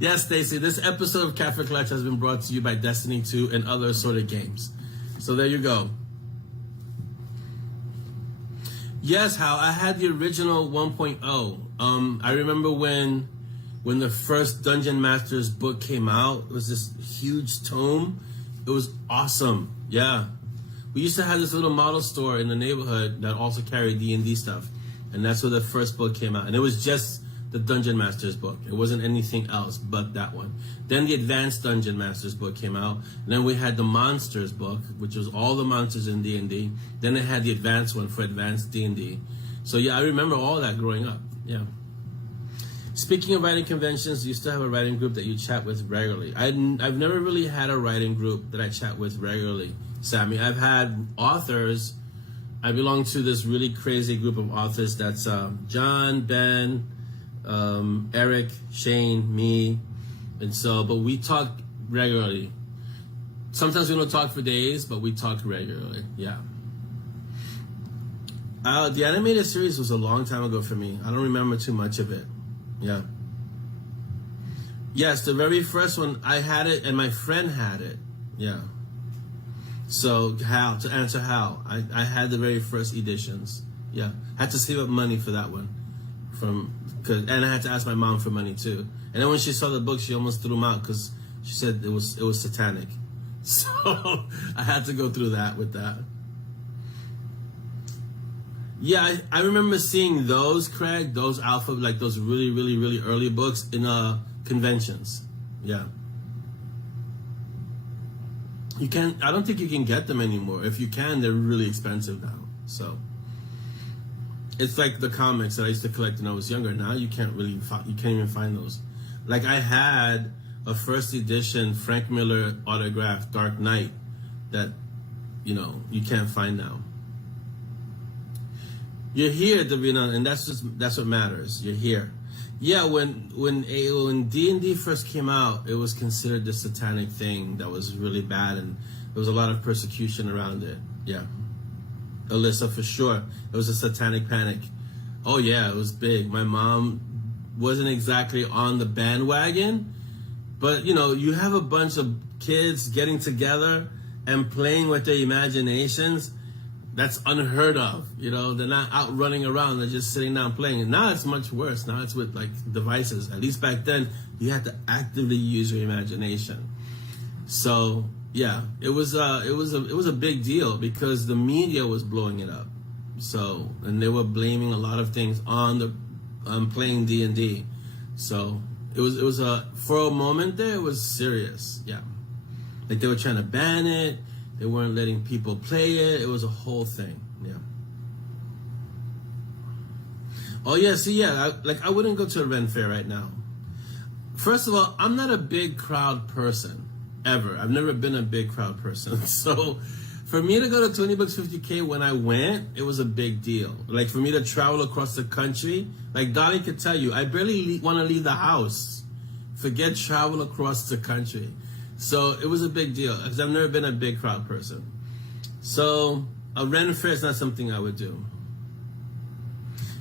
Yes, Stacy, this episode of Cafe Clutch has been brought to you by Destiny 2 and other assorted games. So there you go. Yes, Hal, I had the original 1.0. I remember when the first Dungeon Masters book came out, it was this huge tome. It was awesome. Yeah. We used to have this little model store in the neighborhood that also carried D&D stuff. And that's where the first book came out. And it was just the Dungeon Masters book. It wasn't anything else but that one. Then the Advanced Dungeon Masters book came out. And then we had the Monsters book, which was all the monsters in D&D. Then it had the Advanced one for Advanced D&D. So yeah, I remember all that growing up. Yeah. Speaking of writing conventions, you still have a writing group that you chat with regularly. I've never really had a writing group that I chat with regularly, Sammy. I've had authors I belong to this really crazy group of authors. That's John, Ben, Eric, Shane, me, and so. But we talk regularly. Sometimes we don't talk for days, but we talk regularly. Yeah. The animated series was a long time ago for me. I don't remember too much of it. Yeah. Yes, the very first one, I had it and my friend had it. Yeah. So Hal, to answer Hal, I had the very first editions. Yeah. I had to save up money for that one. And I had to ask my mom for money too. And then when she saw the book, she almost threw them out because she said it was satanic. So I had to go through that with that. Yeah, I remember seeing those, Craig, those alpha, like those really, really, really early books in conventions. Yeah. I don't think you can get them anymore. If you can, they're really expensive now. So it's like the comics that I used to collect when I was younger. Now you can't even find those. Like I had a first edition Frank Miller autographed Dark Knight that, you can't find now. You're here, Davina, and that's what matters. You're here. Yeah, when D&D first came out, it was considered the satanic thing that was really bad, and there was a lot of persecution around it. Yeah. Alyssa, for sure. It was a satanic panic. Oh yeah, it was big. My mom wasn't exactly on the bandwagon, but you have a bunch of kids getting together and playing with their imaginations. That's unheard of. They're not out running around. They're just sitting down playing. And now it's much worse. Now it's with like devices. At least back then, you had to actively use your imagination. So yeah, it was a big deal because the media was blowing it up. So, and they were blaming a lot of things on the playing D&D. So it was for a moment there, it was serious. Yeah, like they were trying to ban it. They weren't letting people play it. It was a whole thing. Yeah. Oh yeah. See, yeah. I wouldn't go to a Ren Fair right now. First of all, I'm not a big crowd person ever. I've never been a big crowd person. So, for me to go to 20 Books 50K when I went, it was a big deal. Like for me to travel across the country, like Dolly could tell you, I barely want to leave the house. Forget travel across the country. So it was a big deal because I've never been a big crowd person. So a Ren Fair is not something I would do.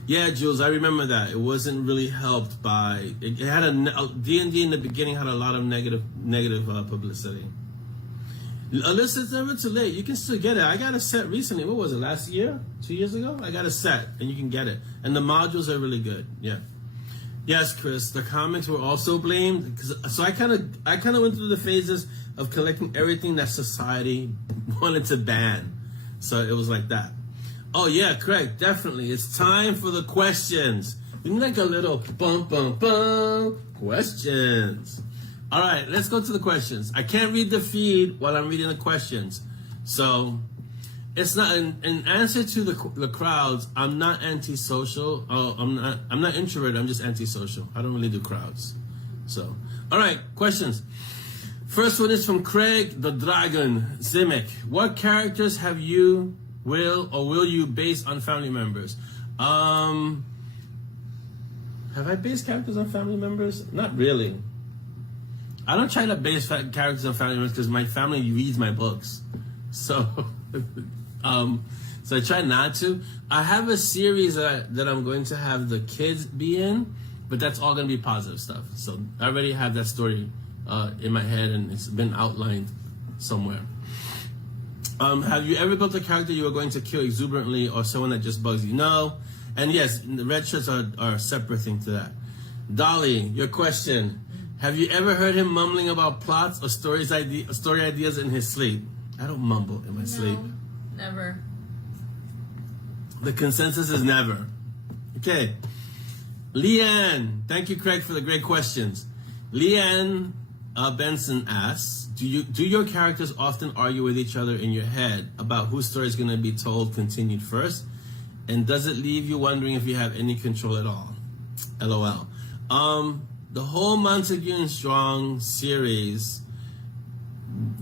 Yeah, Jules, I remember that. It wasn't really helped by, it had D&D in the beginning had a lot of negative publicity. Alyssa, it's never too late. You can still get it. I got a set recently. What was it, last year? 2 years ago? I got a set and you can get it. And the modules are really good. Yeah. Yes, Chris, the comics were also blamed. So I kind of went through the phases of collecting everything that society wanted to ban. So it was like that. Oh yeah, Craig, definitely. It's time for the questions. We need like a little bum questions. All right, let's go to the questions. I can't read the feed while I'm reading the questions. So it's not in answer to the crowds. I'm not antisocial. Oh, I'm not introverted. I'm just antisocial. I don't really do crowds. So, all right, questions. First one is from Craig the Dragon Zimic. What characters will you base on family members? Have I based characters on family members? Not really. I don't try to base characters on family members because my family reads my books. So. So I try not to. I have a series that I'm going to have the kids be in, but that's all going to be positive stuff. So I already have that story in my head and it's been outlined somewhere. Have you ever built a character you were going to kill exuberantly or someone that just bugs you? No. And yes, the red shirts are a separate thing to that. Dolly, your question. Have you ever heard him mumbling about plots or story ideas in his sleep? I don't mumble in my sleep. Never. The consensus is never. Okay. Leanne, thank you, Craig, for the great questions. Leanne Benson asks, do your characters often argue with each other in your head about whose story is going to be told continued first? And does it leave you wondering if you have any control at all? LOL. The whole Montague and Strong series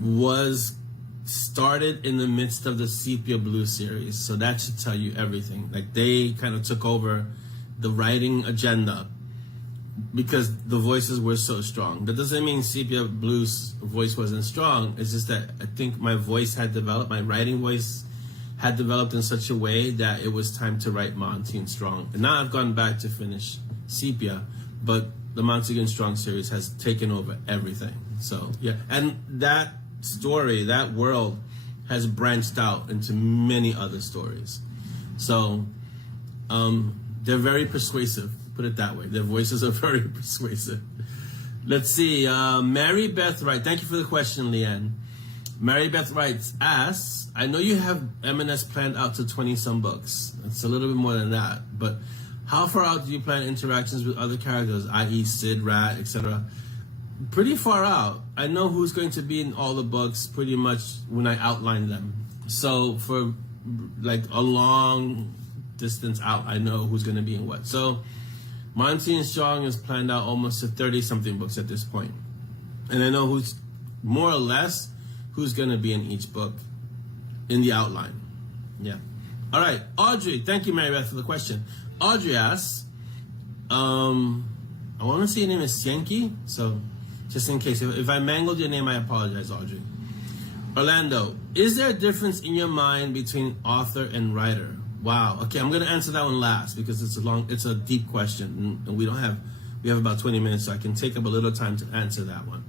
was started in the midst of the Sepia Blue series, so that should tell you everything. Like, they kind of took over the writing agenda because the voices were so strong. That doesn't mean Sepia Blue's voice wasn't strong. It's just that I think my voice had developed, my writing voice had developed in such a way that it was time to write Monty and Strong. And now I've gone back to finish Sepia, but the Monty and Strong series has taken over everything. So yeah, and that story, that world has branched out into many other stories. So they're very persuasive, put it that way. Their voices are very persuasive. Let's see, Mary Beth Wright, thank you for the question, Leanne. Mary Beth writes, asks, I know you have M&S planned out to 20 some books. It's a little bit more than that, but how far out do you plan interactions with other characters, i.e. Sid, Rat, etc.? Pretty far out. I know who's going to be in all the books pretty much when I outline them. So for like a long distance out, I know who's going to be in what. So Monty and Strong is planned out almost to 30-something books at this point. And I know who's more or less who's going to be in each book in the outline. Yeah. All right. Audrey, thank you, Mary Beth, for the question. Audrey asks, I want to say your name is Sienki, so just in case. If I mangled your name, I apologize, Audrey. Orlando, is there a difference in your mind between author and writer? Wow. Okay, I'm going to answer that one last because it's a deep question, and we have about 20 minutes, so I can take up a little time to answer that one.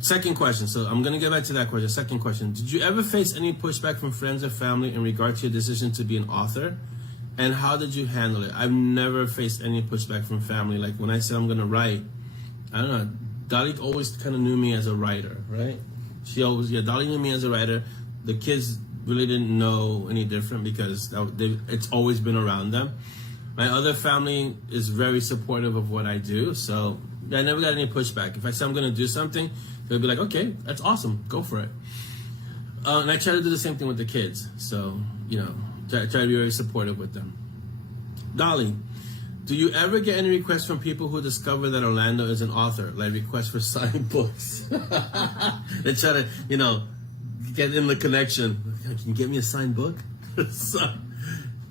Second question. So I'm going to get back to that question. Second question. Did you ever face any pushback from friends or family in regard to your decision to be an author? And how did you handle it? I've never faced any pushback from family. Like when I said I'm going to write, I don't know, Dolly always kind of knew me as a writer, right? Dolly knew me as a writer. The kids really didn't know any different because it's always been around them. My other family is very supportive of what I do, so I never got any pushback. If I say I'm going to do something, they'll be like, okay, that's awesome, go for it. And I try to do the same thing with the kids. So, try to be very supportive with them. Dolly, do you ever get any requests from people who discover that Orlando is an author, like requests for signed books? They try to, get in the connection. Can you get me a signed book? So,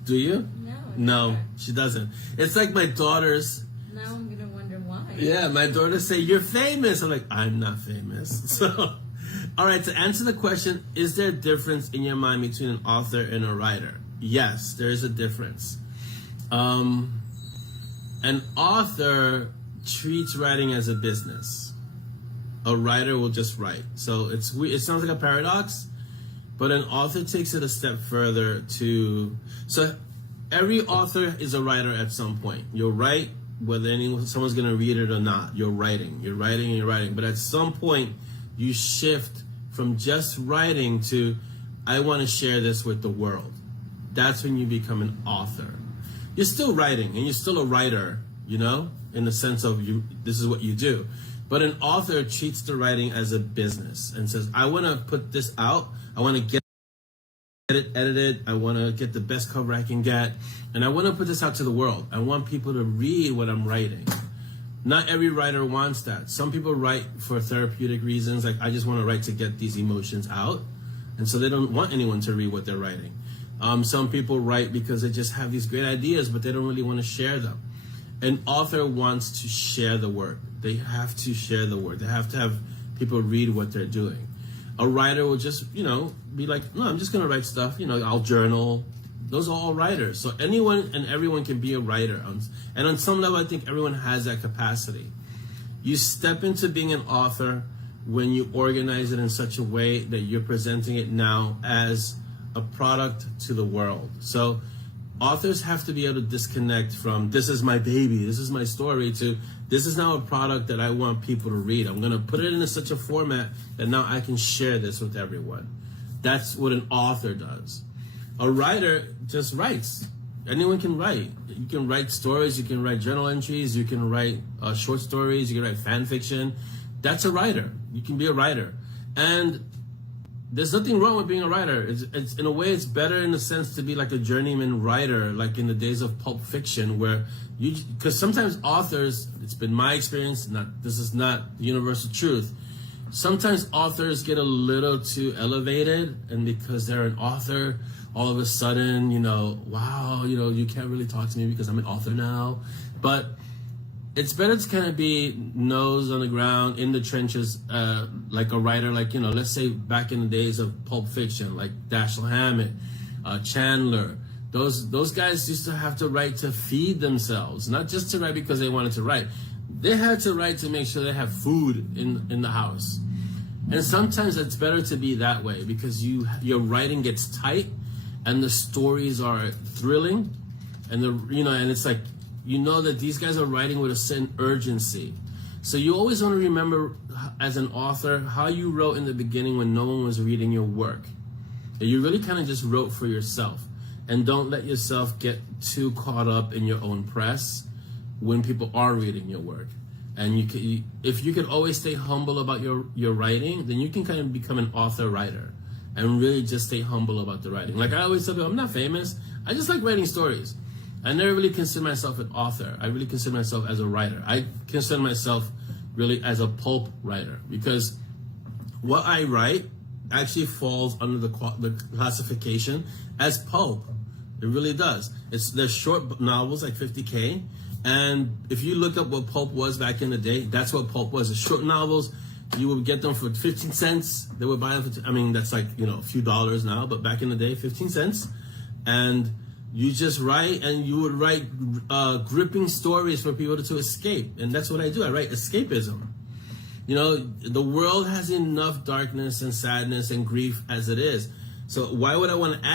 do you? No, she doesn't. It's like my daughters. Now I'm going to wonder why. Yeah, my daughters say, you're famous. I'm like, I'm not famous. So, all right, to answer the question, is there a difference in your mind between an author and a writer? Yes, there is a difference. An author treats writing as a business. A writer will just write. So it sounds like a paradox, but an author takes it a step further so every author is a writer at some point. You'll write whether someone's going to read it or not. You're writing. But at some point, you shift from just writing to, I want to share this with the world. That's when you become an author. You're still writing, and you're still a writer, in the sense of this is what you do. But an author treats the writing as a business and says, I want to put this out. I want to get it edited. I want to get the best cover I can get. And I want to put this out to the world. I want people to read what I'm writing. Not every writer wants that. Some people write for therapeutic reasons. Like, I just want to write to get these emotions out. And so they don't want anyone to read what they're writing. Some people write because they just have these great ideas, but they don't really want to share them. An author wants to share the work. They have to share the work. They have to have people read what they're doing. A writer will just, be like, no, I'm just going to write stuff. I'll journal. Those are all writers. So anyone and everyone can be a writer. And on some level, I think everyone has that capacity. You step into being an author when you organize it in such a way that you're presenting it now as a product to the world. So authors have to be able to disconnect from, this is my baby, this is my story, to this is now a product that I want people to read. I'm going to put it in such a format that now I can share this with everyone. That's what an author does. A writer just writes. Anyone can write. You can write stories, you can write journal entries, you can write short stories, you can write fan fiction. That's a writer. You can be a writer. And there's nothing wrong with being a writer. It's in a way, it's better in the sense to be like a journeyman writer, like in the days of Pulp Fiction, where because sometimes authors, it's been my experience, this is not the universal truth. sometimes authors get a little too elevated, and because they're an author, all of a sudden, wow, you can't really talk to me because I'm an author now. But it's better to kind of be nose on the ground, in the trenches, like a writer, let's say back in the days of Pulp Fiction, like Dashiell Hammett, Chandler. Those guys used to have to write to feed themselves, not just to write because they wanted to write. They had to write to make sure they have food in the house. And sometimes it's better to be that way because your writing gets tight and the stories are thrilling, and and it's like, that these guys are writing with a certain urgency. So you always want to remember, as an author, how you wrote in the beginning when no one was reading your work. And you really kind of just wrote for yourself. And don't let yourself get too caught up in your own press when people are reading your work. And if you can always stay humble about your writing, then you can kind of become an author-writer and really just stay humble about the writing. Like I always tell people, I'm not famous. I just like writing stories. I never really consider myself an author. I really consider myself as a writer. I consider myself really as a pulp writer, because what I write actually falls under the classification as pulp. It really does. They're short novels, like 50K. And if you look up what pulp was back in the day, that's what pulp was. The short novels, you would get them for 15 cents. They would buy them for, that's like, a few dollars now, but back in the day, 15 cents. And you just write, and you would write gripping stories for people to escape. And that's what I do. I write escapism. The world has enough darkness and sadness and grief as it is. So why would I want to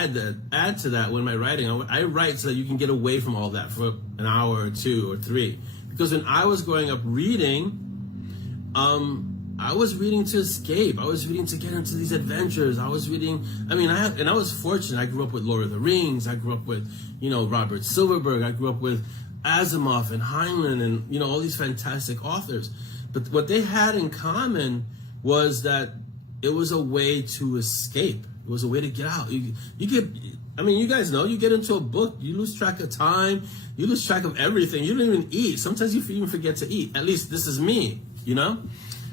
add to that when I'm writing? I write so that you can get away from all that for an hour or 2 or 3. Because when I was growing up reading, I was reading to escape. I was reading to get into these adventures. I was reading, I was fortunate. I grew up with Lord of the Rings. I grew up with, Robert Silverberg. I grew up with Asimov and Heinlein and, all these fantastic authors. But what they had in common was that it was a way to escape. It was a way to get out. You guys know, you get into a book, you lose track of time, you lose track of everything. You don't even eat. Sometimes you even forget to eat. At least this is me,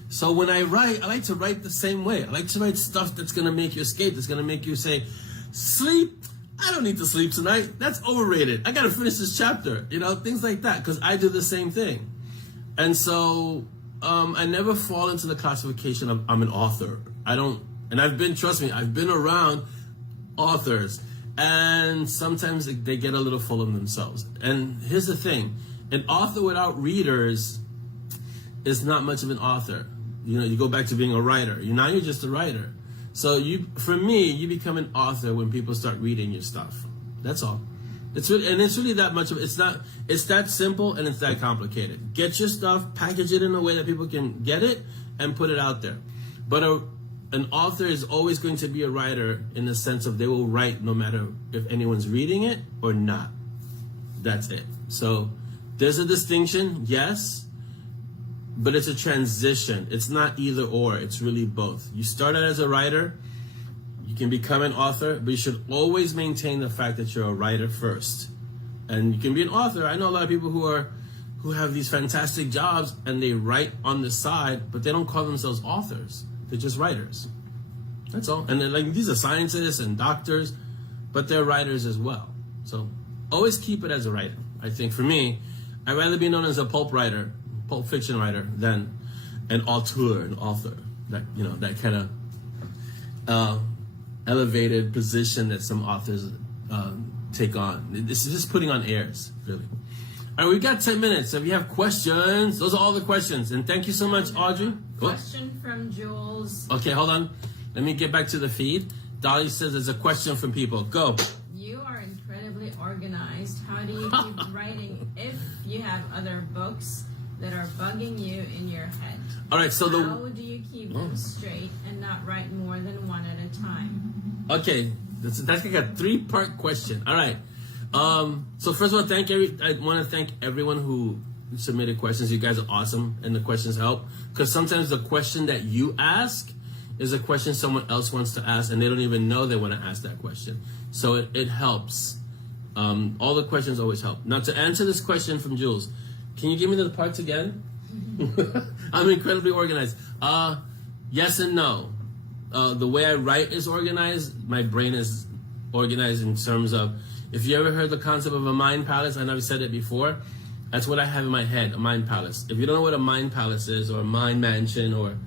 So when I write, I like to write the same way. I like to write stuff that's going to make you escape, that's going to make you say, sleep? I don't need to sleep tonight. That's overrated. I got to finish this chapter, things like that, because I do the same thing. And so I never fall into the classification of I'm an author. And I've been around authors, and sometimes they get a little full of themselves. And here's the thing, an author without readers is not much of an author. You go back to being a writer. Now you're just a writer. So for me, you become an author when people start reading your stuff. That's all. It's really that much of it's that simple, and it's that complicated. Get your stuff, package it in a way that people can get it, and put it out there. But an author is always going to be a writer in the sense of they will write no matter if anyone's reading it or not. That's it. So there's a distinction, yes, but it's a transition. It's not either or. It's really both. You start out as a writer, you can become an author, but you should always maintain the fact that you're a writer first. And you can be an author. I know a lot of people who have these fantastic jobs and they write on the side, but they don't call themselves authors. They're just writers. That's all. And these are scientists and doctors, but they're writers as well. So always keep it as a writer. I think for me, I'd rather be known as a pulp fiction writer, than an auteur, an author. That kind of elevated position that some authors take on. This is just putting on airs, really. All right, we've got 10 minutes. So if you have questions, those are all the questions. And thank you so much, Audrey. Question from Jules. Okay, hold on. Let me get back to the feed. Dolly says there's a question from people. Go. You are incredibly organized. How do you keep writing if you have other books that are bugging you in your head? All right, so how do you keep them straight and not write more than one at a time? Okay, that's like a 3-part question. All right. So first of all, I want to thank everyone who submitted questions. You guys are awesome, and the questions help, because sometimes the question that you ask is a question someone else wants to ask, and they don't even know they want to ask that question. So it helps. All the questions always help. Now, to answer this question from Jules, can you give me the parts again? I'm incredibly organized. Yes and no. The way I write is organized. My brain is organized in terms of, if you ever heard the concept of a mind palace, I know I've said it before. That's what I have in my head, a mind palace. If you don't know what a mind palace is, or a mind mansion, or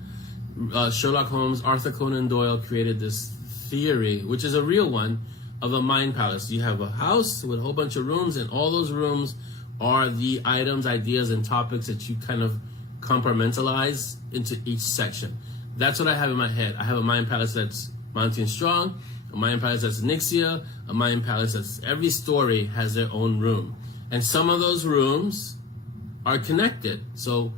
Sherlock Holmes, Arthur Conan Doyle created this theory, which is a real one, of a mind palace. You have a house with a whole bunch of rooms, and all those rooms are the items, ideas, and topics that you kind of compartmentalize into each section. That's what I have in my head. I have a mind palace that's Monty and Strong, a mind palace that's Nixia, a mind palace that's, every story has their own room. And some of those rooms are connected. So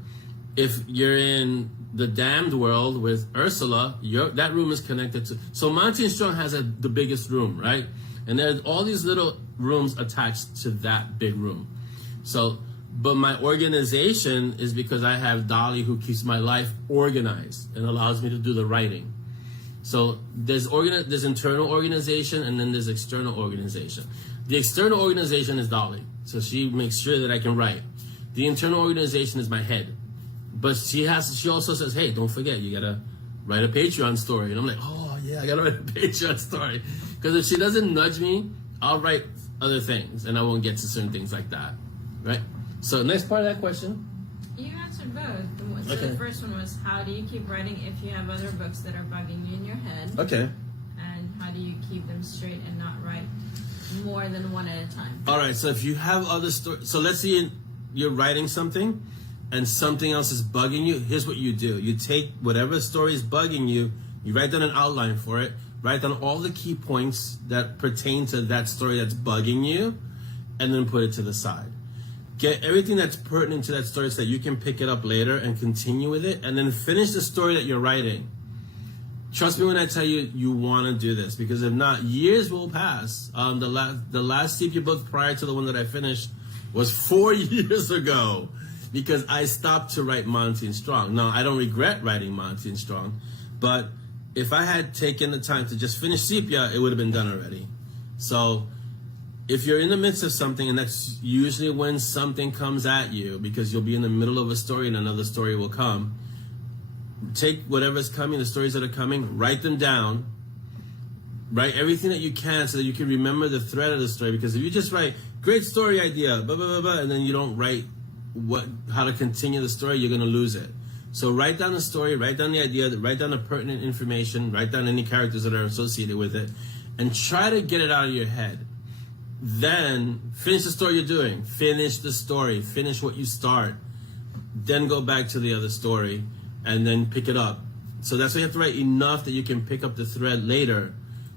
if you're in the Damned World with Ursula, that room is connected to... So Monty and Strong has the biggest room, right? And there's all these little rooms attached to that big room. So, but my organization is because I have Dolly, who keeps my life organized and allows me to do the writing. So there's internal organization, and then there's external organization. The external organization is Dolly. So she makes sure that I can write. The internal organization is my head. But she also says, hey, don't forget, you gotta write a Patreon story. And I'm like, oh yeah, I gotta write a Patreon story. Because if she doesn't nudge me, I'll write other things and I won't get to certain things like that. Right? So next part of that question. You answered both. So the first one was, how do you keep writing if you have other books that are bugging you in your head? Okay. And how do you keep them straight and not write more than one at a time? All right, so if you have other stories, so let's say you're writing something and something else is bugging you. Here's what you do. You take whatever story is bugging you, you write down an outline for it, write down all the key points that pertain to that story that's bugging you, and then put it to the side. Get everything that's pertinent to that story so that you can pick it up later and continue with it, and then finish the story that you're writing. Trust me when I tell you, you want to do this, because if not, years will pass. The last sepia book prior to the one that I finished was 4 years ago, because I stopped to write Monty and Strong. Now, I don't regret writing Monty and Strong, but if I had taken the time to just finish sepia, it would have been done already. So if you're in the midst of something, and that's usually when something comes at you, because you'll be in the middle of a story and another story will come, take whatever's coming, the stories that are coming, write them down. Write everything that you can so that you can remember the thread of the story. Because if you just write, great story idea, blah, blah, blah, blah, and then you don't write how to continue the story, you're going to lose it. So write down the story, write down the idea, write down the pertinent information, write down any characters that are associated with it, and try to get it out of your head. Then finish the story you're doing. Finish the story. Finish what you start. Then go back to the other story and then pick it up. So that's why you have to write enough that you can pick up the thread later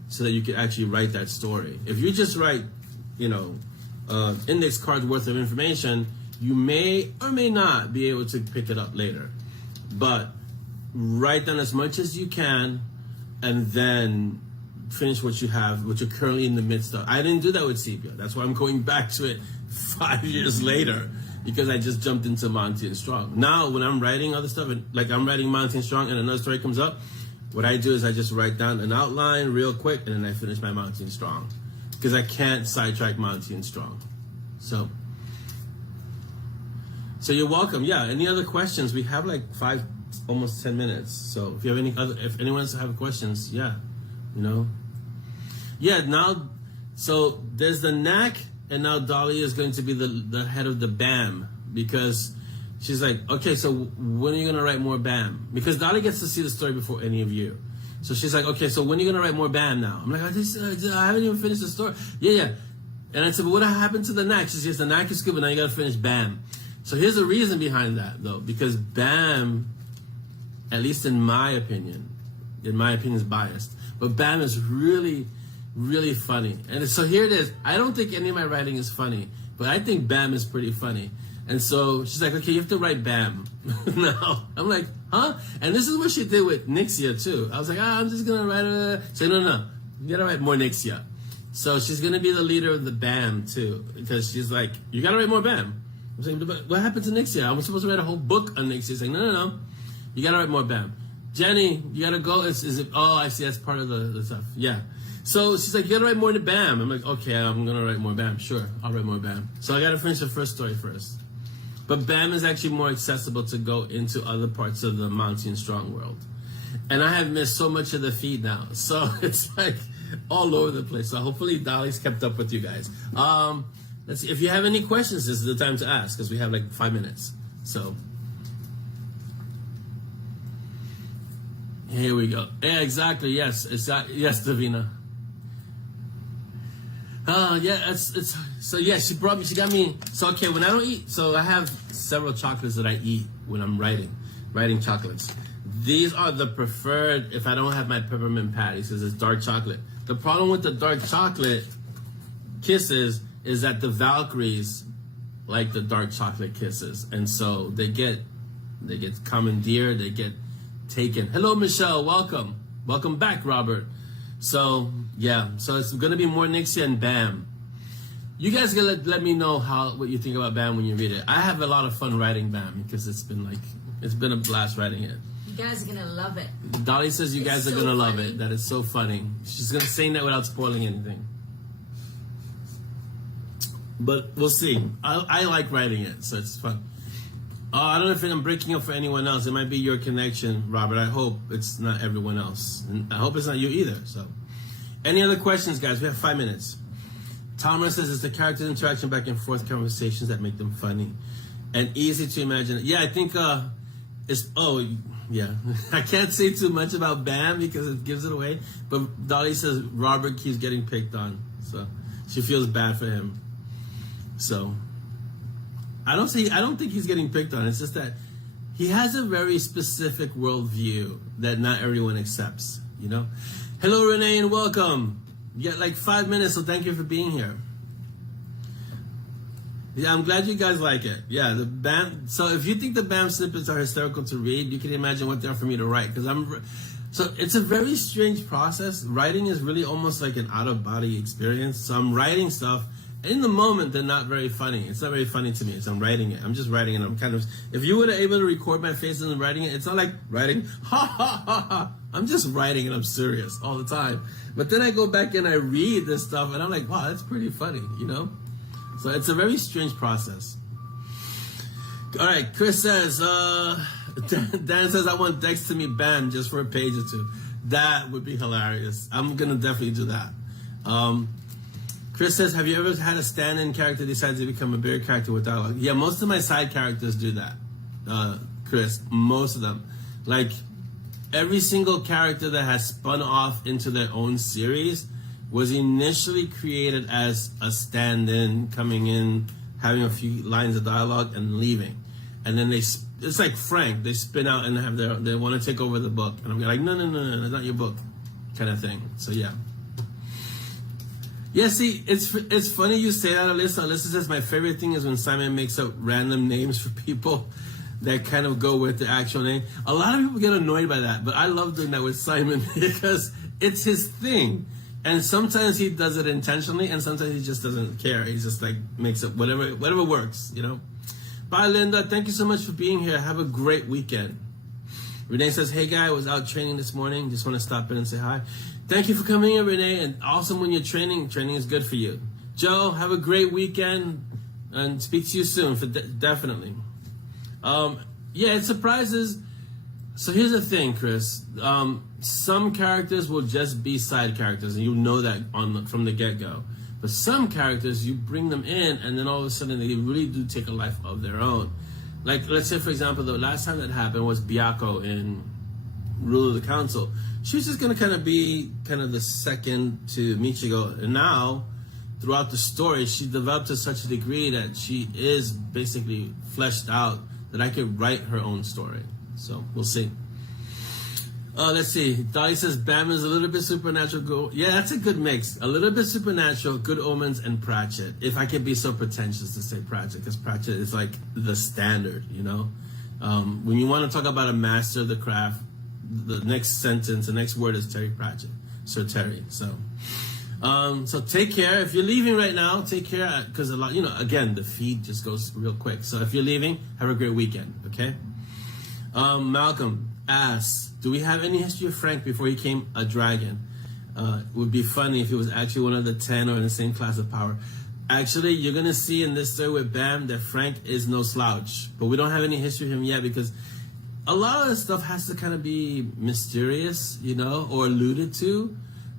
so that you can actually write that story. If you just write, index card worth of information, you may or may not be able to pick it up later. But write down as much as you can and then finish what you have, what you're currently in the midst of. I didn't do that with sepia. That's why I'm going back to it 5 years later, because I just jumped into Monty and Strong. Now, when I'm writing other stuff, like I'm writing Monty and Strong and another story comes up, what I do is I just write down an outline real quick and then I finish my Monty and Strong, because I can't sidetrack Monty and Strong. So you're welcome. Yeah, any other questions? We have like 5, almost 10 minutes. So if you have if anyone else have questions, yeah, Yeah, now, so there's the knack, and now Dolly is going to be the head of the BAM, because she's like, okay, so when are you going to write more BAM? Because Dolly gets to see the story before any of you. So she's like, okay, so when are you going to write more BAM now? I'm like, I haven't even finished the story. Yeah. And I said, but what happened to the knack? She says, the knack is good, but now you got to finish BAM. So here's the reason behind that, though, because BAM, at least in my opinion is biased, but BAM is really, really funny. And so here it is. I don't think any of my writing is funny, but I think BAM is pretty funny. And so she's like, okay, you have to write BAM now. I'm like, huh? And this is what she did with Nixia, too. I was like, I'm just going to write a... So no. You got to write more Nixia. So she's going to be the leader of the BAM, too, because she's like, you got to write more BAM. I'm saying, but what happened to Nixia? I was supposed to write a whole book on Nixia. She's like, no. You got to write more BAM. Jenny, you got to go. Is it? Oh, I see. That's part of the stuff. Yeah. So she's like, you got to write more to BAM. I'm like, okay, I'm going to write more BAM. Sure, I'll write more BAM. So I got to finish the first story first. But BAM is actually more accessible to go into other parts of the Monty and Strong world. And I have missed so much of the feed now. So it's like all over the place. So hopefully Dolly's kept up with you guys. Let's see. If you have any questions, this is the time to ask because we have like 5 minutes. So here we go. Yeah, exactly. Yes. Yes, Davina. Yeah, it's so yeah, she got me. So okay, when I don't eat, so I have several chocolates that I eat when I'm writing chocolates. These are the preferred if I don't have my peppermint patty, because it's dark chocolate. The problem with the dark chocolate kisses is that the Valkyries like the dark chocolate kisses, and so they get commandeered, they get taken. Hello, Michelle, welcome back, Robert. So yeah, so it's gonna be more Nixie and Bam. You guys gotta let me know what you think about Bam when you read it. I have a lot of fun writing Bam because it's been a blast writing it. You guys are gonna love it. Dolly says you guys are gonna love it. That is so funny. She's gonna say that without spoiling anything. But we'll see. I like writing it, so it's fun. I don't know if I'm breaking up for anyone else. It might be your connection, Robert. I hope it's not everyone else. And I hope it's not you either. So, any other questions, guys? We have 5 minutes. Tamara says it's the character interaction back and forth conversations that make them funny and easy to imagine. Yeah, I think it's. Oh, yeah. I can't say too much about Bam because it gives it away. But Dolly says Robert keeps getting picked on, so she feels bad for him. So. I don't think he's getting picked on. It's just that he has a very specific worldview that not everyone accepts, you know? Hello, Renee, and welcome. You got like 5 minutes, so thank you for being here. Yeah, I'm glad you guys like it. Yeah, the Bam. So if you think the Bam snippets are hysterical to read, you can imagine what they are for me to write. So it's a very strange process. Writing is really almost like an out-of-body experience. So I'm writing stuff. In the moment, they're not very funny. It's not very funny to me. So I'm writing it. I'm just writing it. I'm kind of. If you were able to record my face and writing it, it's not like writing. Ha ha ha ha. I'm just writing and I'm serious all the time. But then I go back and I read this stuff and I'm like, wow, that's pretty funny, you know. So it's a very strange process. All right, Chris says. Dan says I want Dex to meet Bam just for a page or two. That would be hilarious. I'm gonna definitely do that. Chris says, have you ever had a stand-in character decide to become a bigger character with dialogue? Yeah, most of my side characters do that, Chris. Most of them. Like, every single character that has spun off into their own series was initially created as a stand-in, coming in, having a few lines of dialogue, and leaving. And then it's like Frank. They spin out and they want to take over the book. And I'm like, no, it's not your book, kind of thing. So, yeah. Yeah, see, it's funny you say that, Alyssa. Alyssa says my favorite thing is when Simon makes up random names for people that kind of go with the actual name. A lot of people get annoyed by that, but I love doing that with Simon because it's his thing. And sometimes he does it intentionally, and sometimes he just doesn't care. He just like makes up whatever works, you know. Bye, Linda. Thank you so much for being here. Have a great weekend. Renee says, hey, guy, I was out training this morning. Just want to stop in and say hi. Thank you for coming in, Renee, and awesome when you're training. Training is good for you. Joe, have a great weekend, and speak to you soon, definitely. Yeah, it surprises. So here's the thing, Chris. Some characters will just be side characters, and you know that from the get-go. But some characters, you bring them in, and then all of a sudden they really do take a life of their own. Like, let's say, for example, the last time that happened was Byako in Rule of the Council. She was just going to kind of be kind of the second to Michigo. And now, throughout the story, she developed to such a degree that she is basically fleshed out that I could write her own story. So, we'll see. Let's see. Dolly says Bam is a little bit supernatural. Yeah, that's a good mix. A little bit supernatural, Good Omens, and Pratchett. If I could be so pretentious to say Pratchett, because Pratchett is like the standard, you know? When you want to talk about a master of the craft, the next sentence, the next word is Terry Pratchett, Sir Terry. So take care. If you're leaving right now, take care, because a lot, you know, again, the feed just goes real quick. So if you're leaving, have a great weekend. Okay. Malcolm asks, do we have any history of Frank before he became a dragon? It would be funny if he was actually one of the 10 or in the same class of power. Actually, you're gonna see in this story with Bam that Frank is no slouch, but we don't have any history of him yet because a lot of this stuff has to kind of be mysterious, you know, or alluded to.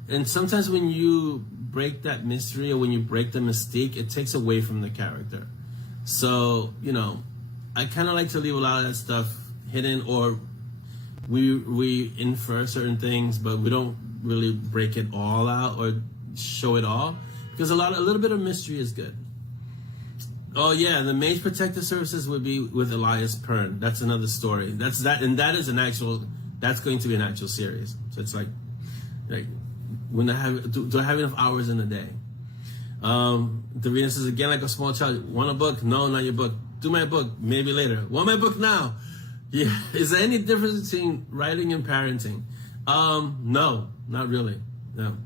And sometimes when you break that mystery or when you break the mystique, it takes away from the character. So, you know, I kind of like to leave a lot of that stuff hidden, or we infer certain things, but we don't really break it all out or show it all, because a little bit of mystery is good. Oh yeah, the Mage Protective Services would be with Elias Pern. That's another story. That's going to be an actual series. So it's like when do I have enough hours in a day? Davina says, again, like a small child, want a book? No, not your book. Do my book, maybe later. Want my book now? Yeah. Is there any difference between writing and parenting? No, not really. No,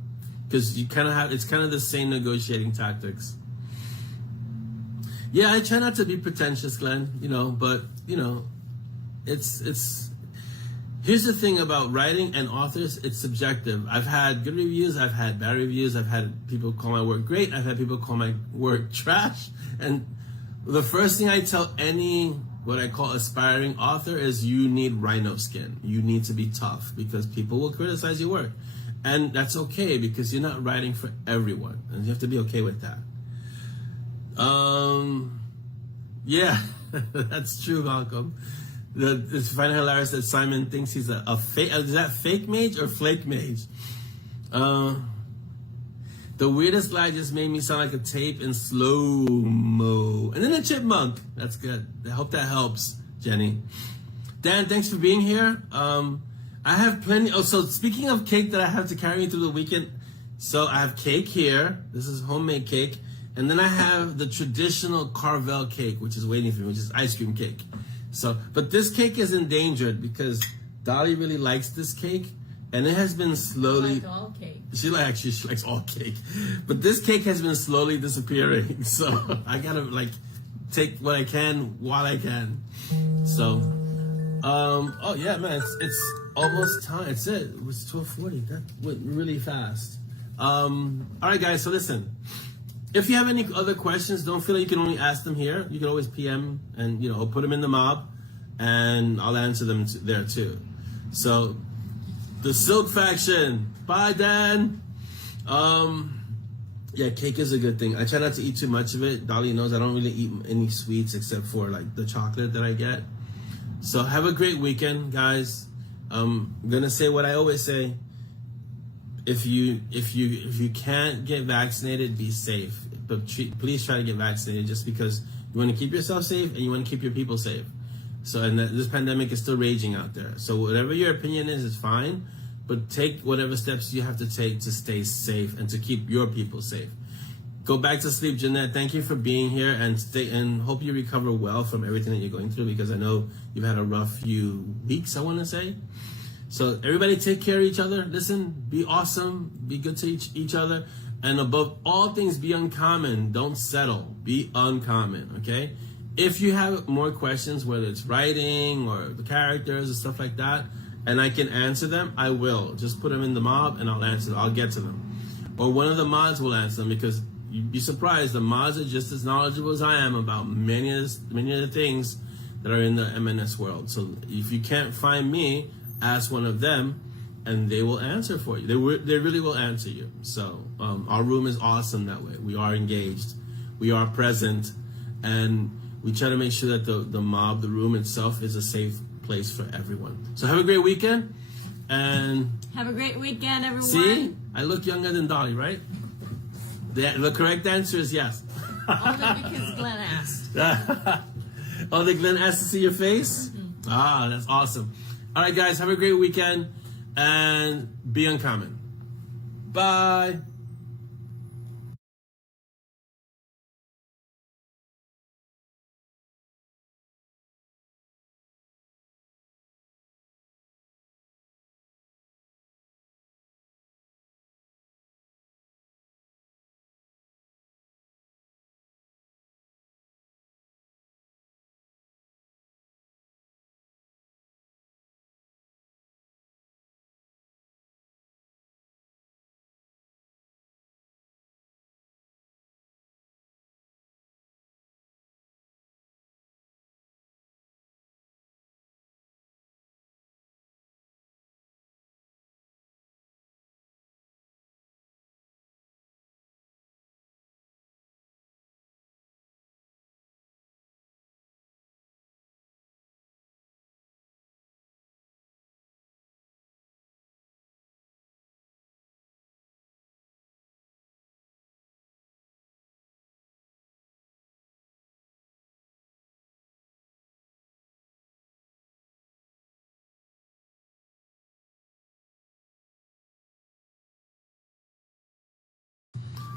because you kind of have, it's kind of the same negotiating tactics. Yeah, I try not to be pretentious, Glenn, you know, but, you know, it's, here's the thing about writing and authors, it's subjective. I've had good reviews, I've had bad reviews, I've had people call my work great, I've had people call my work trash, and the first thing I tell any, what I call aspiring author, is you need rhino skin. You need to be tough, because people will criticize your work. And that's okay, because you're not writing for everyone, and you have to be okay with that. Yeah, that's true, Malcolm. It's kind of hilarious that Simon thinks he's a fake. Is that fake mage or flake mage? The weirdest lie just made me sound like a tape in slow-mo. And then a chipmunk. That's good. I hope that helps, Jenny. Dan, thanks for being here. I have plenty. Oh, so speaking of cake that I have to carry through the weekend, so I have cake here. This is homemade cake. And then I have the traditional Carvel cake, which is waiting for me, which is ice cream cake. So, but this cake is endangered because Dolly really likes this cake, and it has been slowly. Like all cake. She likes all cake, but this cake has been slowly disappearing. So I gotta take what I can while I can. So, oh yeah, man, it's almost time. It's it. It was 12:40. That went really fast. All right, guys. So listen. If you have any other questions, don't feel like you can only ask them here. You can always PM and, you know, put them in the mob, and I'll answer them there too. So, the Silk Faction. Bye, Dan. Yeah, cake is a good thing. I try not to eat too much of it. Dolly knows I don't really eat any sweets except for like the chocolate that I get. So have a great weekend, guys. I'm gonna say what I always say. If you can't get vaccinated, be safe. But please try to get vaccinated, just because you want to keep yourself safe and you want to keep your people safe. So, and this pandemic is still raging out there. So whatever your opinion is fine, but take whatever steps you have to take to stay safe and to keep your people safe. Go back to sleep, Jeanette. Thank you for being here, and hope you recover well from everything that you're going through, because I know you've had a rough few weeks, I want to say. So everybody take care of each other. Listen, be awesome, be good to each other. And above all things, be uncommon. Don't settle. Be uncommon, okay? If you have more questions, whether it's writing or the characters and stuff like that, and I can answer them, I will. Just put them in the mob and I'll answer them. I'll get to them. Or one of the mods will answer them, because you'd be surprised. The mods are just as knowledgeable as I am about many of the things that are in the M&S world. So if you can't find me, ask one of them, and they will answer for you. They really will answer you. So our room is awesome that way. We are engaged, we are present, and we try to make sure that the mob, the room itself, is a safe place for everyone. So have a great weekend, and have a great weekend, everyone. See, I look younger than Dolly, right? The correct answer is yes. Only because Glenn asked. Oh, the Glenn asked to see your face? Mm-hmm. Ah, that's awesome. All right, guys, have a great weekend, and be uncommon. Bye.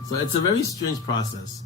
So it's a very strange process.